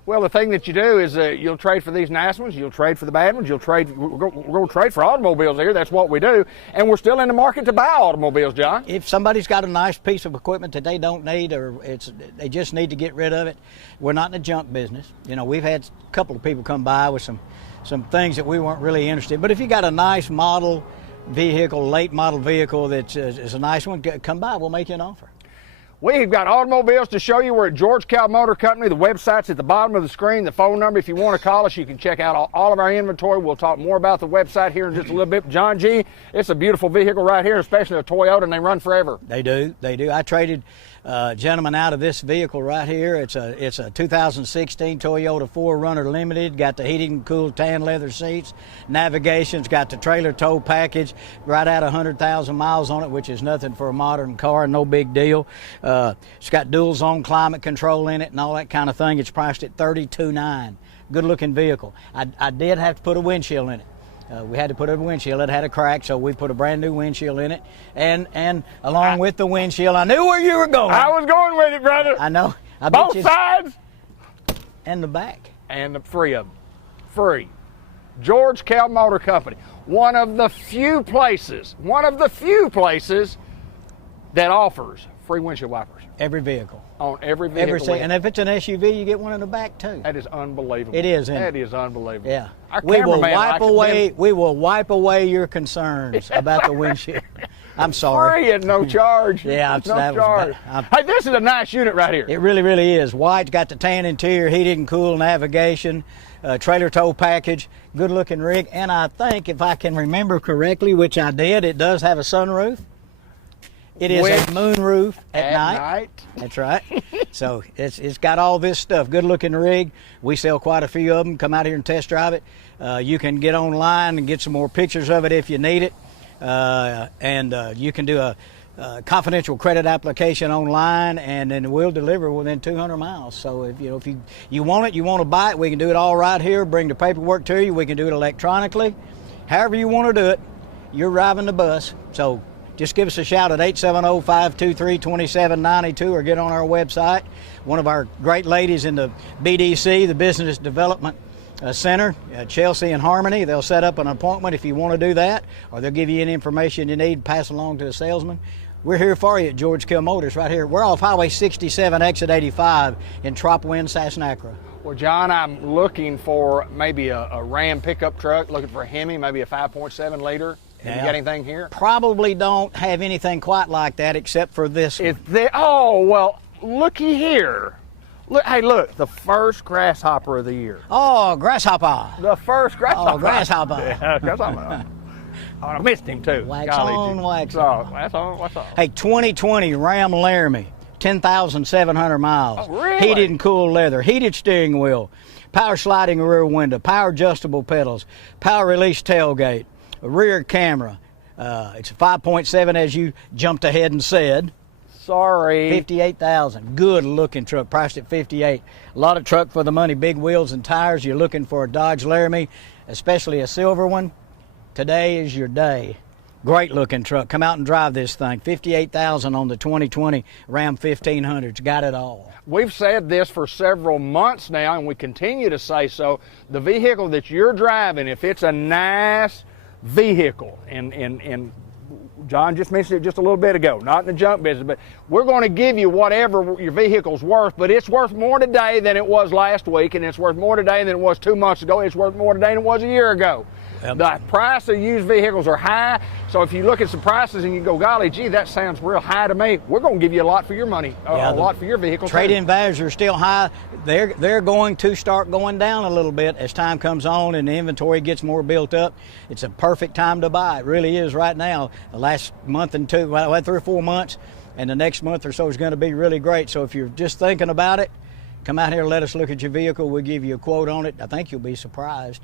Well, the thing that you do is you'll trade for these nice ones, you'll trade for the bad ones, we're going to trade for automobiles here. That's what we do, and we're still in the market to buy automobiles, John. If somebody's got a nice piece of equipment that they don't need, or they just need to get rid of it, we're not in the junk business. We've had a couple of people come by with some things that we weren't really interested in. But if you got a nice model vehicle, late model vehicle that is a nice one, come by, we'll make you an offer. We've got automobiles to show you. We're at George Kell Motor Company. The website's at the bottom of the screen. The phone number, if you want to call us, you can check out all of our inventory. We'll talk more about the website here in just a little bit. John G., it's a beautiful vehicle right here, especially a Toyota, and they run forever. They do. I traded a gentleman out of this vehicle right here. It's a 2016 Toyota 4Runner Limited. Got the heated and cooled tan leather seats, navigation's got the trailer tow package, right at 100,000 miles on it, which is nothing for a modern car, no big deal. It's got dual zone climate control in it and all that kind of thing. It's priced at $32,900. Good looking vehicle. I did have to put a windshield in it. We had to put a windshield. It had a crack, so we put a brand new windshield in it. And along with the windshield, I knew where you were going. I was going with it, brother. I know. Both sides. And the back. And the free of them. Free. George Kell Motor Company. One of the few places that offers free windshield wipers. Every vehicle. On every vehicle. And if it's an SUV, you get one in the back too. That is unbelievable. It is, isn't it? That is unbelievable. Yeah. Our We will cameraman wipe away your concerns about the windshield. I'm sorry. Free and no charge. Yeah, no that was charge. bad. Hey, this is a nice unit right here. It really, really is. White's got the tan interior, heated and cool navigation, trailer tow package, good looking rig, and I think, if I can remember correctly, which I did, it does have a sunroof. It is a moonroof at night. That's right. So it's got all this stuff. Good looking rig. We sell quite a few of them. Come out here and test drive it. You can get online and get some more pictures of it if you need it. And you can do a confidential credit application online, and then we'll deliver within 200 miles. So if you want it, you want to buy it, we can do it all right here. Bring the paperwork to you. We can do it electronically. However you want to do it, you're driving the bus. So just give us a shout at 870-523-2792 or get on our website. One of our great ladies in the BDC, the Business Development Center, Chelsea and Harmony, they'll set up an appointment if you want to do that, or they'll give you any information you need, pass along to the salesman. We're here for you at George Kell Motors right here. We're off Highway 67, exit 85 in Tropwin, Sassnacra. Well, John, I'm looking for maybe a Ram pickup truck, looking for a Hemi, maybe a 5.7 liter. Have you got anything here? Probably don't have anything quite like that except for this one. Oh, well, looky here. Look, hey, look, the first grasshopper of the year. Oh, grasshopper. The first grasshopper. Oh, grasshopper. Yeah, grasshopper. Oh, I missed him, too. Wax on, wax off. Wax on, wax off. Hey, 2020 Ram Laramie, 10,700 miles. Oh, really? Heated and cool leather, heated steering wheel, power sliding rear window, power adjustable pedals, power release tailgate, a rear camera. It's a 5.7 as you jumped ahead and said. Sorry. 58,000. Good looking truck, priced at 58. A lot of truck for the money, big wheels and tires. You're looking for a Dodge Laramie, especially a silver one. Today is your day. Great looking truck. Come out and drive this thing. 58,000 on the 2020 Ram 1500. It's got it all. We've said this for several months now, and we continue to say so. The vehicle that you're driving, if it's a nice vehicle, and John just mentioned it just a little bit ago, not in the junk business, but we're going to give you whatever your vehicle's worth, but it's worth more today than it was last week, and it's worth more today than it was 2 months ago. It's worth more today than it was a year ago. The price of used vehicles are high, so if you look at some prices and you go, golly, gee, that sounds real high to me, we're going to give you a lot for your money, a lot for your vehicle. Trade-in values are still high. They're going to start going down a little bit as time comes on and the inventory gets more built up. It's a perfect time to buy. It really is right now. The last month and two, well, 3 or 4 months, and the next month or so is going to be really great. So if you're just thinking about it, come out here and let us look at your vehicle. We'll give you a quote on it. I think you'll be surprised.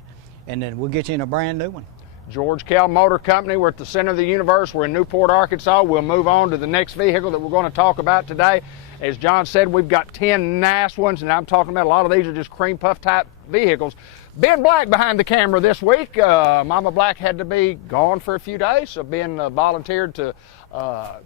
And then we'll get you in a brand new one. George Kell Motor Company. We're at the center of the universe. We're in Newport, Arkansas. We'll move on to the next vehicle that we're going to talk about today. As John said, we've got 10 nice ones, and I'm talking about a lot of these are just cream puff type vehicles. Ben Black behind the camera this week. Mama Black had to be gone for a few days, so Ben volunteered to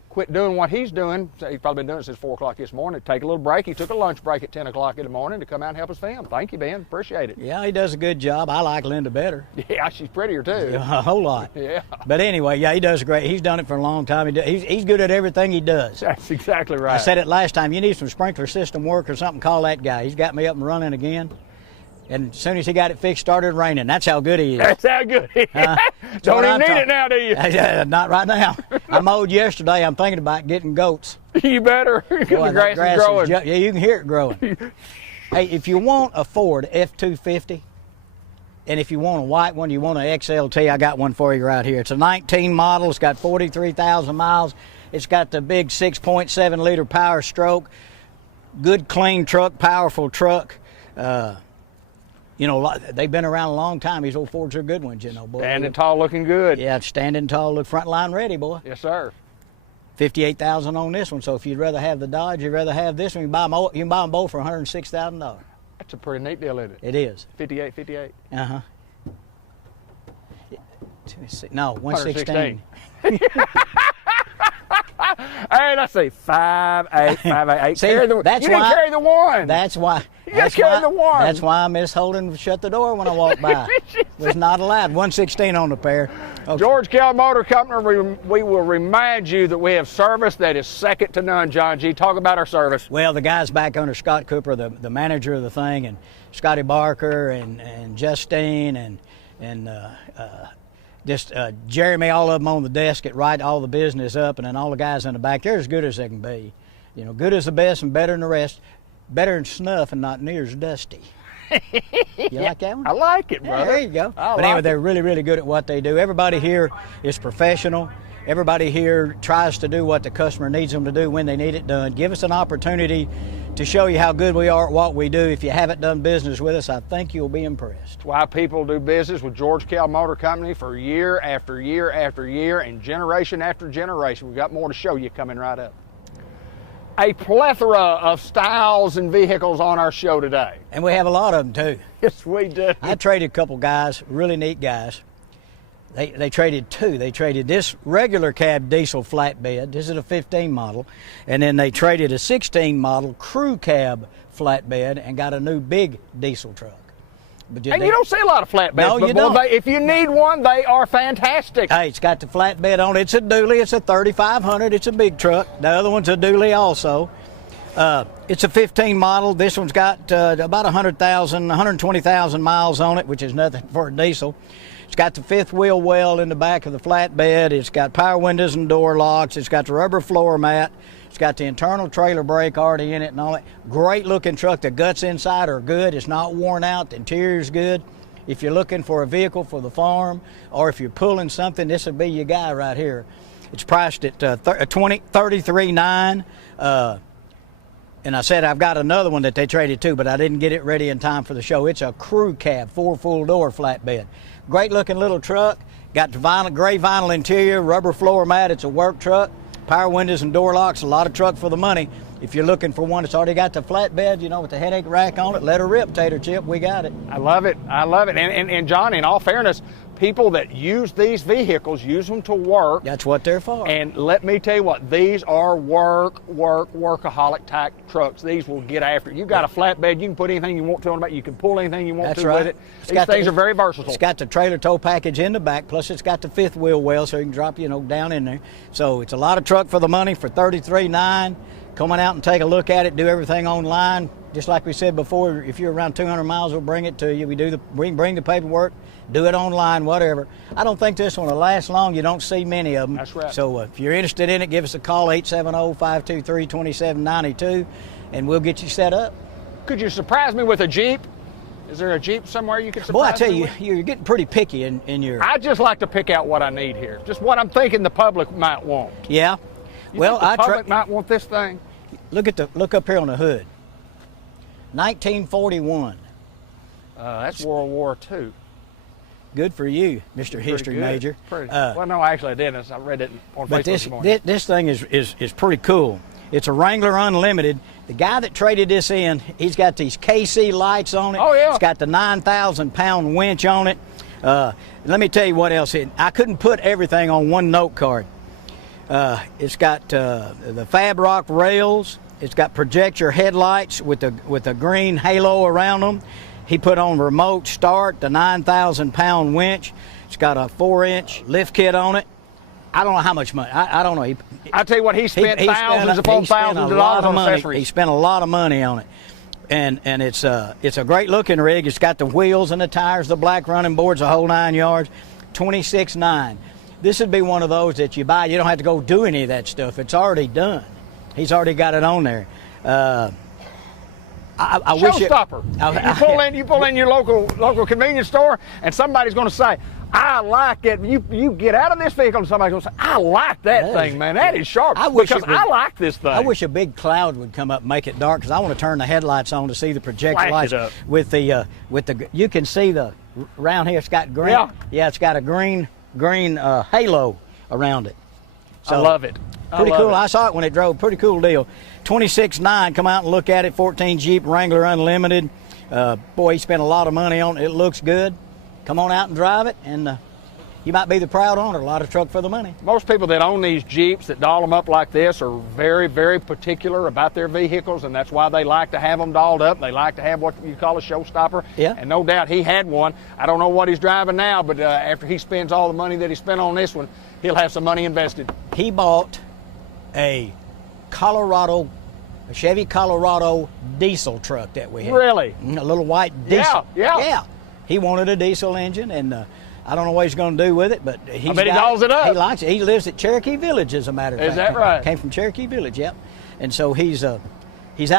quit doing what he's doing. He's probably been doing it since 4 o'clock this morning. Take a little break. He took a lunch break at 10 o'clock in the morning to come out and help us film. Thank you, Ben. Appreciate it. Yeah, he does a good job. I like Linda better. Yeah, she's prettier too. A whole lot. Yeah. But anyway, yeah, he does great. He's done it for a long time. He's good at everything he does. That's exactly right. I said it last time. You need some sprinkler system work or something, call that guy. He's got me up and running again. And as soon as he got it fixed, started raining. That's how good he is. That's how good he is. Don't even need it now, do you? Not right now. I mowed yesterday. I'm thinking about getting goats. You better, because the grass is growing. Yeah, you can hear it growing. Hey, if you want a Ford F-250, and if you want a white one, you want an XLT, I got one for you right here. It's a 19 model. It's got 43,000 miles. It's got the big 6.7 liter power stroke. Good, clean truck, powerful truck. You know, they've been around a long time. These old Fords are good ones, you know, boy. Standing tall, looking good. Yeah, standing tall, look front line ready, boy. Yes, sir. 58,000 on this one. So if you'd rather have the Dodge, you'd rather have this one. You can buy them both for $106,000. That's a pretty neat deal, isn't it? It is. 58. Uh-huh. No, 116. Hey, let's see, 5'8". See, you didn't carry the one. That's why. You got to carry the one. That's why Miss Holden shut the door when I walked by. Was not allowed. 116 on the pair. Okay. George Kell Motor Company, we will remind you that we have service that is second to none, John G. Talk about our service. Well, the guys back under Scott Cooper, the manager of the thing, and Scotty Barker and Justine and just Jeremy, all of them on the desk that write all the business up, and then all the guys in the back. They're as good as they can be. You know, good as the best and better than the rest. Better than snuff and not near as dusty. You like that one? I like it, brother. Yeah, there you go. I But anyway, like they're it. really, really good at what they do. Everybody here is professional. Everybody here tries to do what the customer needs them to do when they need it done. Give us an opportunity to show you how good we are at what we do. If you haven't done business with us, I think you'll be impressed. Why people do business with George Kell Motor Company for year after year after year and generation after generation. We've got more to show you coming right up. A plethora of styles and vehicles on our show today. And we have a lot of them, too. Yes, we do. I traded a couple guys, really neat guys. They traded two. They traded this regular cab diesel flatbed. This is a 15 model. And then they traded a 16 model crew cab flatbed and got a new big diesel truck. But And you don't see a lot of flatbeds, No, but you boy, don't. if you need one, they are fantastic. Hey, it's got the flatbed on it. It's a dually. It's a 3500. It's a big truck. The other one's a dually also. It's a 15 model. This one's got about 120,000 miles on it, which is nothing for a diesel. It's got the fifth wheel well in the back of the flatbed. It's got power windows and door locks. It's got the rubber floor mat. It's got the internal trailer brake already in it and all that. Great looking truck. The guts inside are good. It's not worn out. The interior's good. If you're looking for a vehicle for the farm or if you're pulling something, this would be your guy right here. It's priced at $33,900. And I said I've got another one that they traded too, but I didn't get it ready in time for the show. It's a crew cab, 4 full door flatbed. Great looking little truck. Got the gray vinyl interior, rubber floor mat. It's a work truck. Power windows and door locks. A lot of truck for the money. If you're looking for one that's already got the flatbed, you know, with the headache rack on it, let her rip, Tater Chip. We got it. I love it. I love it. And John, in all fairness, people that use these vehicles use them to work. That's what they're for. And let me tell you what, these are workaholic type trucks. These will get after it. You got a flatbed, you can put anything you want to on it. You can pull anything you want That's to right. with it. It's These got things the- are very versatile. It's got the trailer tow package in the back, plus it's got the fifth wheel well, so you can drop, you know, down in there. So it's a lot of truck for the money for $33,900. Come on out and take a look at it. Do everything online. Just like we said before, if you're around 200 miles, we'll bring it to you. We bring the paperwork, do it online, whatever. I don't think this one will last long. You don't see many of them. That's right. So if you're interested in it, give us a call, 870-523-2792, and we'll get you set up. Could you surprise me with a Jeep? Is there a Jeep somewhere you could surprise Boy, I tell me you, with? you're getting pretty picky in your... I just like to pick out what I need here. Just what I'm thinking the public might want. Yeah. You Well, think the public might want this thing. Look up here on the hood. 1941. That's World War II. Good for you, Mr. Pretty History good. Major. Well, no, actually I didn't. I read it on But Facebook this morning. this thing is pretty cool. It's a Wrangler Unlimited. The guy that traded this in, he's got these KC lights on it. Oh, yeah. It's got the 9,000-pound winch on it. Let me tell you what else. I couldn't put everything on one note card. It's got the Fab Rock rails. It's got projector headlights with a green halo around them. He put on remote start, the 9,000-pound winch. It's got a 4-inch lift kit on it. I don't know how much money. I don't know. I tell you what, he spent thousands upon thousands of dollars on accessories. He spent a lot of money on it, and it's a great looking rig. It's got the wheels and the tires, the black running boards, the whole 9 yards. $26,900. This would be one of those that you buy. You don't have to go do any of that stuff. It's already done. He's already got it on there. I wish it. Showstopper. You pull in your local convenience store, and somebody's going to say, "I like it." You get out of this vehicle, and somebody's going to say, "I like that thing, man. That is sharp." I wish because it would- I like this thing. I wish a big cloud would come up and make it dark because I want to turn the headlights on to see the projector Flash lights it up. with the you can see the around here. It's got green. Yeah. It's got a green halo around it. I love it. Pretty love cool. it. I saw it when it drove. Pretty cool deal. $26,900. Come out and look at it. 14 Jeep Wrangler Unlimited. Boy, he spent a lot of money on it. It looks good. Come on out and drive it, and you might be the proud owner. A lot of truck for the money. Most people that own these Jeeps that doll them up like this are very, very particular about their vehicles, and that's why they like to have them dolled up. They like to have what you call a showstopper. Yeah. And no doubt he had one. I don't know what he's driving now, but after he spends all the money that he spent on this one, he'll have some money invested. He bought a Chevy Colorado diesel truck that we had. Really? A little white diesel. Yeah. Yeah. He wanted a diesel engine, and I don't know what he's going to do with it, but he's bet he dolls it up. He likes it. He lives at Cherokee Village, as a matter of fact. Is that right? Came from Cherokee Village, yep. And so he's out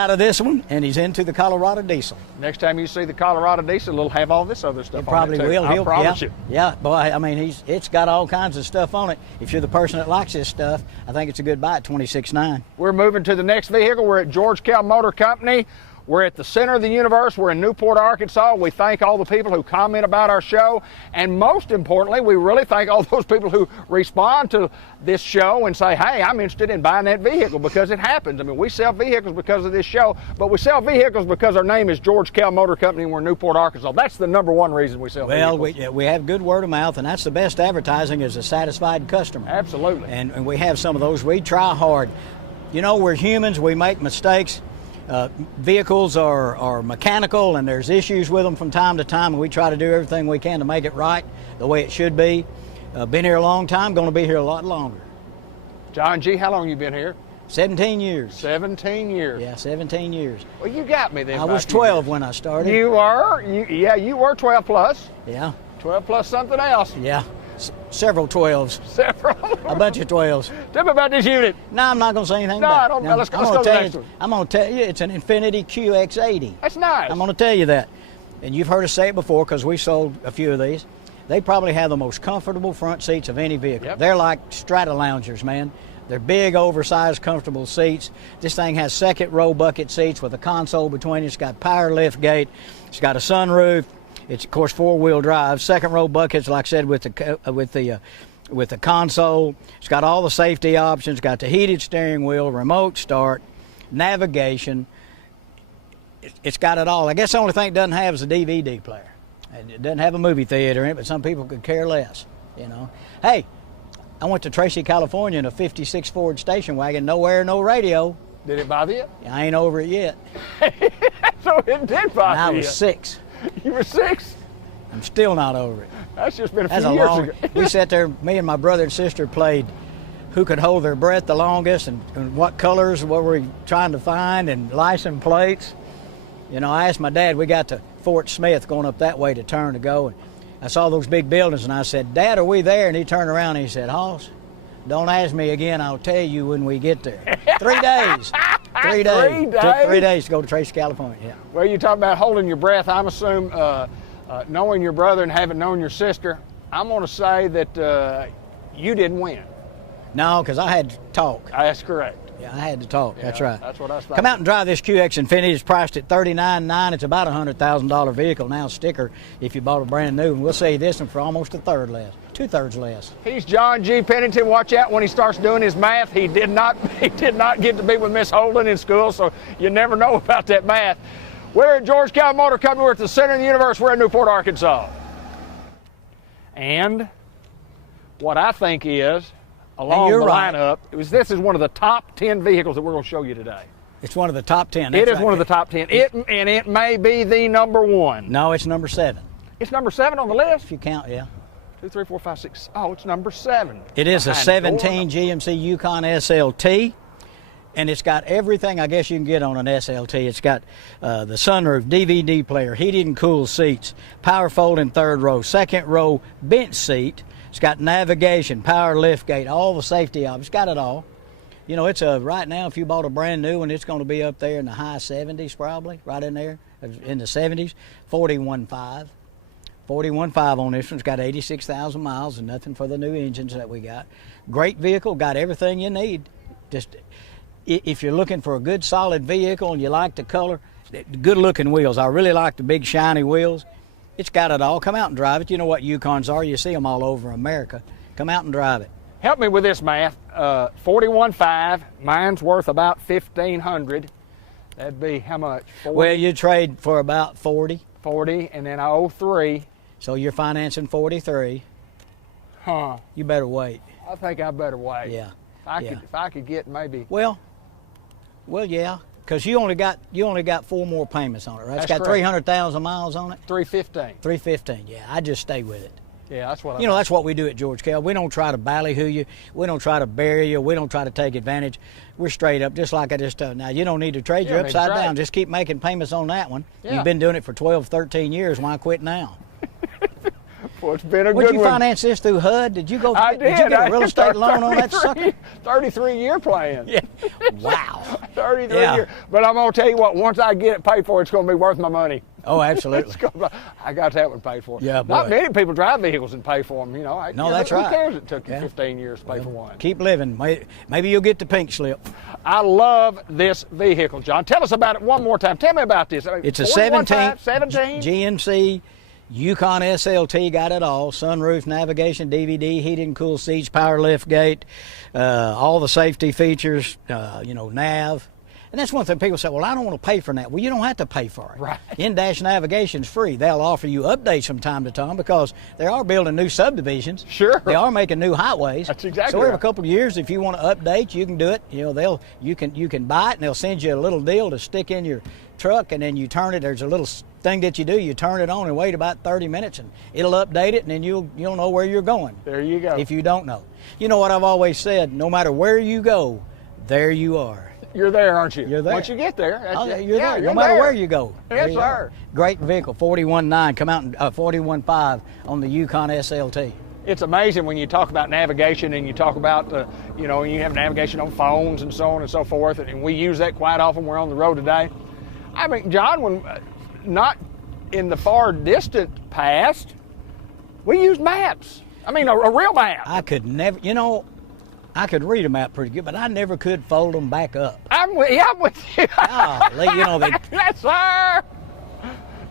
of this one, and he's into the Colorado Diesel. Next time you see the Colorado Diesel, it'll have all this other stuff It on probably it, too. will. I promise you. Yeah, boy, I mean, it's got all kinds of stuff on it. If you're the person that likes this stuff, I think it's a good buy at $26,900. We're moving to the next vehicle. We're at George Kell Motor Company. We're at the center of the universe. We're in Newport, Arkansas. We thank all the people who comment about our show. And most importantly, we really thank all those people who respond to this show and say, hey, I'm interested in buying that vehicle, because it happens. I mean, we sell vehicles because of this show, but we sell vehicles because our name is George Kell Motor Company and we're in Newport, Arkansas. That's the number one reason we sell Well, vehicles. we have good word of mouth, and that's the best advertising, is a satisfied customer. Absolutely. And we have some of those. We try hard. You know, we're humans. We make mistakes. Vehicles are mechanical, and there's issues with them from time to time, and we try to do everything we can to make it right the way it should be. Been here a long time, going to be here a lot longer. John G., how long you been here? 17 years. 17 years. Yeah, 17 years. Well, you got me then. I was 12 when I started. You were? You were 12 plus. Yeah. 12 plus something else. Yeah. Several 12s. Several. A bunch of 12s. Tell me about this unit. No, I'm not going to say anything No, about I it. don't. No, Let's I'm go gonna to the tell next you, one. I'm going to tell you it's an Infiniti QX80. That's nice. I'm going to tell you that. And you've heard us say it before, because we sold a few of these. They probably have the most comfortable front seats of any vehicle. Yep. They're like strata loungers, man. They're big, oversized, comfortable seats. This thing has second row bucket seats with a console between it. It's got power lift gate. It's got a sunroof. It's, of course, four-wheel drive. Second row buckets, like I said, with the console. It's got all the safety options. Got the heated steering wheel, remote start, navigation. It's got it all. I guess the only thing it doesn't have is a DVD player. It doesn't have a movie theater in it, but some people could care less, you know. Hey, I went to Tracy, California in a 56 Ford station wagon, no air, no radio. Did it bother you? I ain't over it yet. So it did bother you. And I was 6. You were 6? I'm still not over it. That's just been a That's few a years long. ago. We sat there, me and my brother and sister played who could hold their breath the longest, and what colors, what were we trying to find, and license plates. You know, I asked my dad, we got to Fort Smith going up that way to turn to go, and I saw those big buildings, and I said, Dad, are we there? And he turned around and he said, Hoss, don't ask me again, I'll tell you when we get there. 3 days. 3 days. 3 days? Took 3 days to go to Tracy, California, yeah. Well, you talk about holding your breath. I'm assuming, knowing your brother and having known your sister, I'm going to say that you didn't win. No, because I had to talk. That's correct. Yeah, I had to talk. Yeah, That's right. that's what I was Come thinking. out and drive this QX Infiniti. It's priced at $39,900. It's about a $100,000 vehicle now, sticker, if you bought a brand new. And we'll sell you this one for almost a third less, 2/3 less. He's John G. Pennington. Watch out when he starts doing his math. He did not get to be with Miss Holden in school, so you never know about that math. We're at George Kell Motor Company. We're at the center of the universe. We're in Newport, Arkansas. And what I think is, along you're the right. lineup, this is one of the top 10 vehicles that we're going to show you today. It's one of the top 10. It That's is right. one of the top 10. It may be the number one. No, it's number 7. It's number 7 on the list. If you count, yeah. 2, 3, 4, 5, 6. Oh, it's number 7. It is a Behind the door. 17 GMC Yukon SLT, and it's got everything I guess you can get on an SLT. It's got the sunroof, DVD player, heated and cooled seats, power folding third row, second row bench seat. It's got navigation, power lift gate, all the safety options. It's got it all. You know, it's right now, if you bought a brand new one, it's going to be up there in the high 70s probably, right in there, in the 70s, 41.5. 41.5 on this one. It's got 86,000 miles and nothing for the new engines that we got. Great vehicle, got everything you need. Just if you're looking for a good solid vehicle and you like the color, good looking wheels. I really like the big shiny wheels. It's got it all. Come out and drive it. You know what Yukons are. You see them all over America. Come out and drive it. Help me with this math. 41.5. Mine's worth about $1,500. That'd be how much? 40, Well, you trade for about 40, 40, and then I owe 3. so you're financing 43. Huh. You better wait. I think I better wait. Yeah. If I could get maybe. Well, yeah, because you only got 4 more payments on it, right? It's That's got correct. 300,000 miles on it. 315. 315. Yeah, I just stay with it. Yeah, that's what I You know, that's what we do at George Kell. We don't try to ballyhoo you. We don't try to bury you. We don't try to take advantage. We're straight up, just like I just told. Now, you don't need to trade. Yeah, You're that's upside right. down. Just keep making payments on that one. Yeah. You've been doing it for 12, 13 years. Why quit now? Well, it's been a Would good you one. finance this through HUD? Did you go? I Did you did. get a real estate loan on that 33 sucker? 33-year plan. Yeah. Wow. 33 Yeah. years. But I'm going to tell you what, once I get it paid for, it's going to be worth my money. Oh, absolutely. I got that one paid for. Yeah, Not boy. many people drive vehicles and pay for them, you know. No, that's who right. Who cares it took you Yeah. 15 years to pay for one? Keep living. Maybe you'll get the pink slip. I love this vehicle, John. Tell us about it one more time. Tell me about this. It's a 41 17 17? GMC Yukon SLT, got it all. Sunroof, navigation, DVD, heated and cooled seats, power lift gate, all the safety features, nav. And that's one thing people say, well, I don't want to pay for that. Well, you don't have to pay for it. Right. In-dash navigation's free. They'll offer you updates from time to time because they are building new subdivisions. Sure. They are making new highways. That's exactly So every right. couple of years, if you want to update, you can do it. You can buy it, and they'll send you a little deal to stick in your truck, and then you turn it. There's a little thing that you do. You turn it on and wait about 30 minutes, and it'll update it, and then you'll know where you're going. There you go. If you don't know. You know what I've always said, no matter where you go, there you are. You're there, aren't you? You're there. Once you get there. Oh, you're there. You're No matter there. where you go. Yes, there you sir. are. Great vehicle, 41.9, come out in 41.5 on the Yukon SLT. It's amazing when you talk about navigation and you talk about, you have navigation on phones and so on and so forth, and we use that quite often. We're on the road today. I mean, John, when not in the far distant past, we used maps. I mean, a real map. I could never, I could read them out pretty good, but I never could fold them back up. I'm with you. Golly, they, Yes, sir.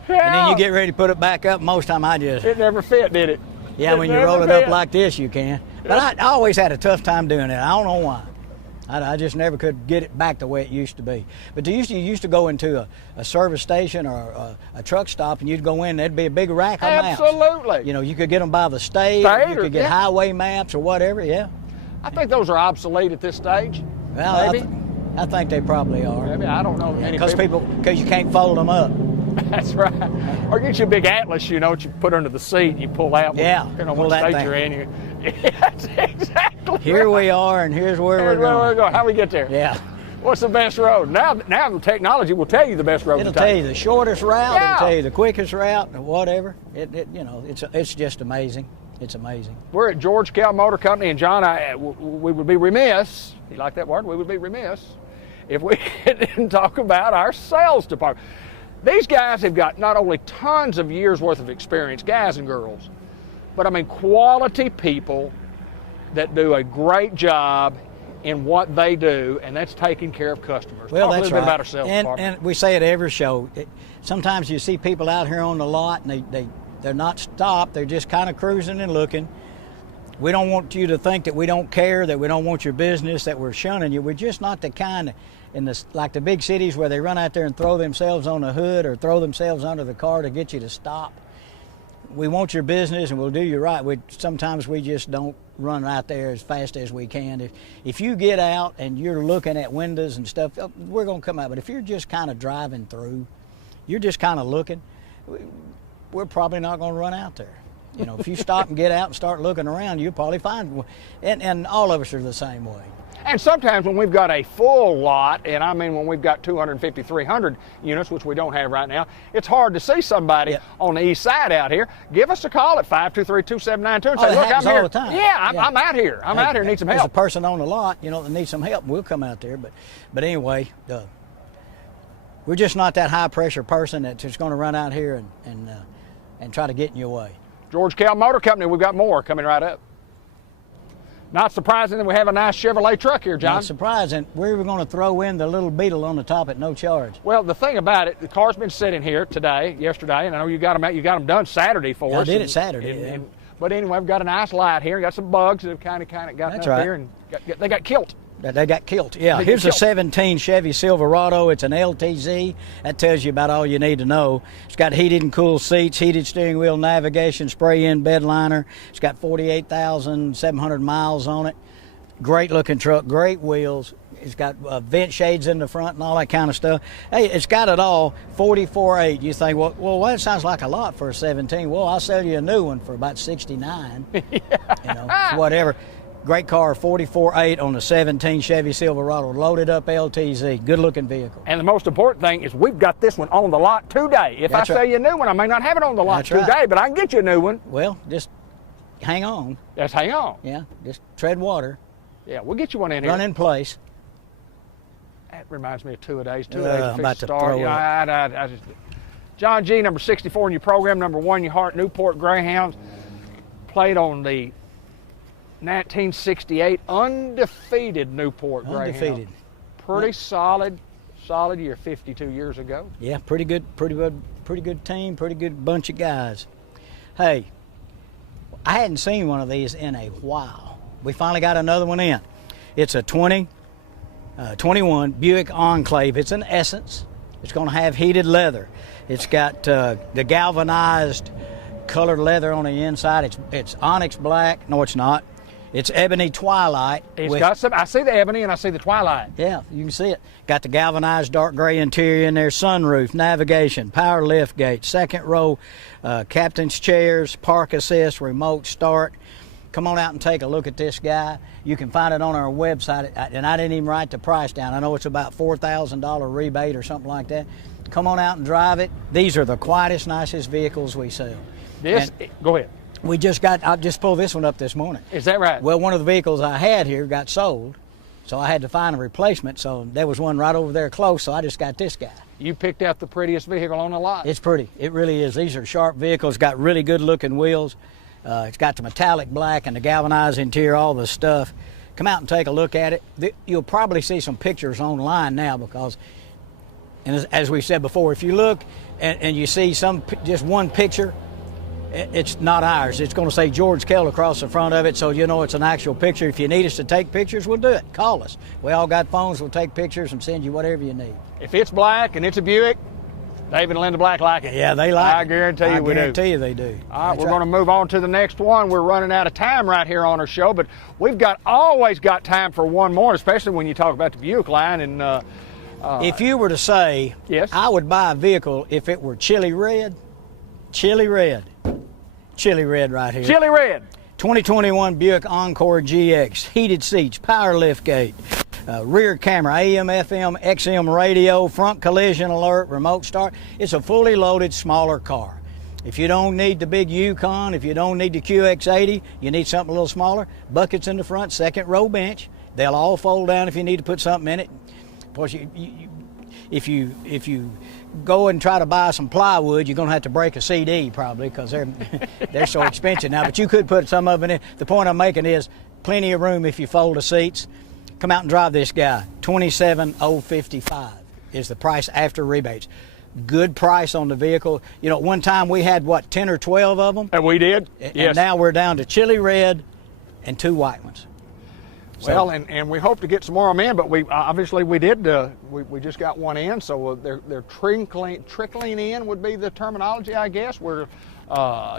and then you get ready to put it back up. Most time I just, It never fit, did it? yeah, It when you never roll it up fit. like this, you can. But I always had a tough time doing it. I don't know why. I just never could get it back the way it used to be. But you used to go into a service station or a truck stop, and you'd go in, there'd be a big rack of maps. Absolutely. You could get them by the state, State you or- could get yeah. highway maps or whatever, yeah. I think those are obsolete at this stage. Well, Maybe. I think they probably are. Maybe. I don't know. Many Because you can't fold them up. That's right. Or get you a big atlas, that you put under the seat and you pull out. Yeah, Depending on pull what that state thing. you're in. That's exactly Here right. we are, and here's where Here's we're where going. we're going. How we get there? Yeah. What's the best road? Now the technology will tell you the best road It'll to take. tell you the shortest route. Yeah. It'll tell you the quickest route, or whatever. It's just amazing. It's amazing. We're at George Kell Motor Company, and John, we would be remiss. You like that word? We would be remiss if we didn't talk about our sales department. These guys have got not only tons of years worth of experience, guys and girls, but I mean quality people that do a great job in what they do, and that's taking care of customers. Well, Talk that's a little right. bit about our sales department. And we say it every show. Sometimes you see people out here on the lot, and they're not stopped. They're just kind of cruising and looking. We don't want you to think that we don't care, that we don't want your business, that we're shunning you. We're just not the kind like the big cities where they run out there and throw themselves on the hood or throw themselves under the car to get you to stop. We want your business, and we'll do you right. Sometimes we just don't run out there as fast as we can. If you get out and you're looking at windows and stuff, we're going to come out. But if you're just kind of driving through, you're just kind of looking, we're probably not going to run out there. If you stop and get out and start looking around, you'll probably find one. And all of us are the same way. And sometimes when we've got a full lot, and I mean when we've got 250, 300 units, which we don't have right now, it's hard to see somebody on the east side out here. Give us a call at 523-2792 and say, That look, I'm happens here. all the time. Yeah, I'm out here. I'm out here, need some There's a help. person on the lot, that needs some help. We'll come out there. But anyway, we're just not that high pressure person that's just going to run out here and try to get in your way. George Kell Motor Company, we've got more coming right up. Not surprising that we have a nice Chevrolet truck here, John. Not surprising. We were going to throw in the little Beetle on the top at no charge. Well, the thing about it, the car's been sitting here yesterday, and I know you got them out. You got them done Saturday for us. I did it Saturday. But anyway, we've got a nice light here. Got some bugs that have kind of gotten That's up right. here, and they got killed. They got killed. Yeah, They got here's a killed. 17 Chevy Silverado. It's an LTZ. That tells you about all you need to know. It's got heated and cooled seats, heated steering wheel, navigation, spray-in bed liner. It's got 48,700 miles on it. Great looking truck, great wheels. It's got vent shades in the front and all that kind of stuff. Hey, it's got it all. 44.8. You think, well, that sounds like a lot for a 17. Well, I'll sell you a new one for about 69. Whatever. Great car, 44.8 on the 17 Chevy Silverado, loaded up LTZ. Good looking vehicle. And the most important thing is we've got this one on the lot today. If That's I sell right. you a new one, I may not have it on the lot That's today, right. but I can get you a new one. Well, just hang on. Just hang on. Yeah, just tread water. Yeah, we'll get you one in here. Run in place. That reminds me of two-a-days. I'm Two-a-days about fixed to start. throw Yeah, I just, John G, number 64 in your program, number 1 your heart, Newport Greyhounds. Played on the 1968 undefeated Newport Greyhounds. Undefeated. Pretty solid year 52 years ago. Yeah, pretty good team, pretty good bunch of guys. Hey, I hadn't seen one of these in a while. We finally got another one in. It's a 21 Buick Enclave. It's an Essence. It's going to have heated leather. It's got the galvanized colored leather on the inside. It's onyx black. No, it's not. It's ebony twilight. It's got some. I see the ebony and I see the twilight. Yeah, you can see it. Got the galvanized dark gray interior in there, sunroof, navigation, power lift gate, second row, captain's chairs, park assist, remote start. Come on out and take a look at this guy. You can find it on our website, and I didn't even write the price down. I know it's about $4,000 rebate or something like that. Come on out and drive it. These are the quietest, nicest vehicles we sell. Go ahead. I just pulled this one up this morning. Is that right? Well, one of the vehicles I had here got sold, so I had to find a replacement. So there was one right over there close, so I just got this guy. You picked out the prettiest vehicle on the lot. It's pretty. It really is. These are sharp vehicles, got really good looking wheels. It's got the metallic black and the galvanized interior, all the stuff. Come out and take a look at it. You'll probably see some pictures online now because, and as we said before, if you look and you see just one picture, it's not ours. It's going to say George Kell across the front of it, so you know it's an actual picture. If you need us to take pictures, we'll do it. Call us. We all got phones. We'll take pictures and send you whatever you need. If it's black and it's a Buick, David and Linda Black like it. Yeah, they like it. I guarantee you we do. I guarantee you they do. All right, we're going to move on to the next one. We're running out of time right here on our show, but we've always got time for one more, especially when you talk about the Buick line. And if you were to say, yes, I would buy a vehicle if it were chili red right here. Chili red. 2021 Buick Encore GX, heated seats, power lift gate, rear camera, AM, FM, XM radio, front collision alert, remote start. It's a fully loaded, smaller car. If you don't need the big Yukon, if you don't need the QX80, you need something a little smaller, buckets in the front, second row bench. They'll all fold down if you need to put something in it. Of course, if you go and try to buy some plywood, you're going to have to break a CD probably because they're so expensive now. But you could put some of it in. The point I'm making is plenty of room if you fold the seats. Come out and drive this guy. $27,055 is the price after rebates. Good price on the vehicle. You know, one time we had, 10 or 12 of them? And we did, yes. yes. And now we're down to chili red and 2 white ones. Well, and we hope to get some more of them in, but we obviously we did. We just got one in, so they're trickling in would be the terminology, I guess. We're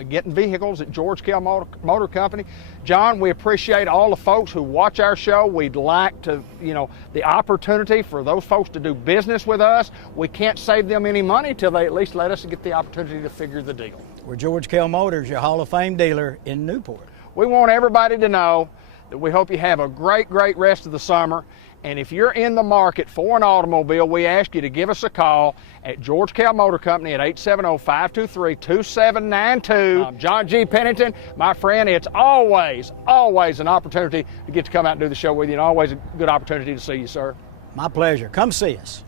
getting vehicles at George Kell Motor Company. John, we appreciate all the folks who watch our show. We'd like to, the opportunity for those folks to do business with us. We can't save them any money till they at least let us get the opportunity to figure the deal. We're George Kell Motors, your Hall of Fame dealer in Newport. We want everybody to know that we hope you have a great rest of the summer. And if you're in the market for an automobile, we ask you to give us a call at George Kell Motor Company at 870-523-2792. I'm John G. Pennington. My friend, it's always an opportunity to get to come out and do the show with you, and always a good opportunity to see you, sir. My pleasure. Come see us.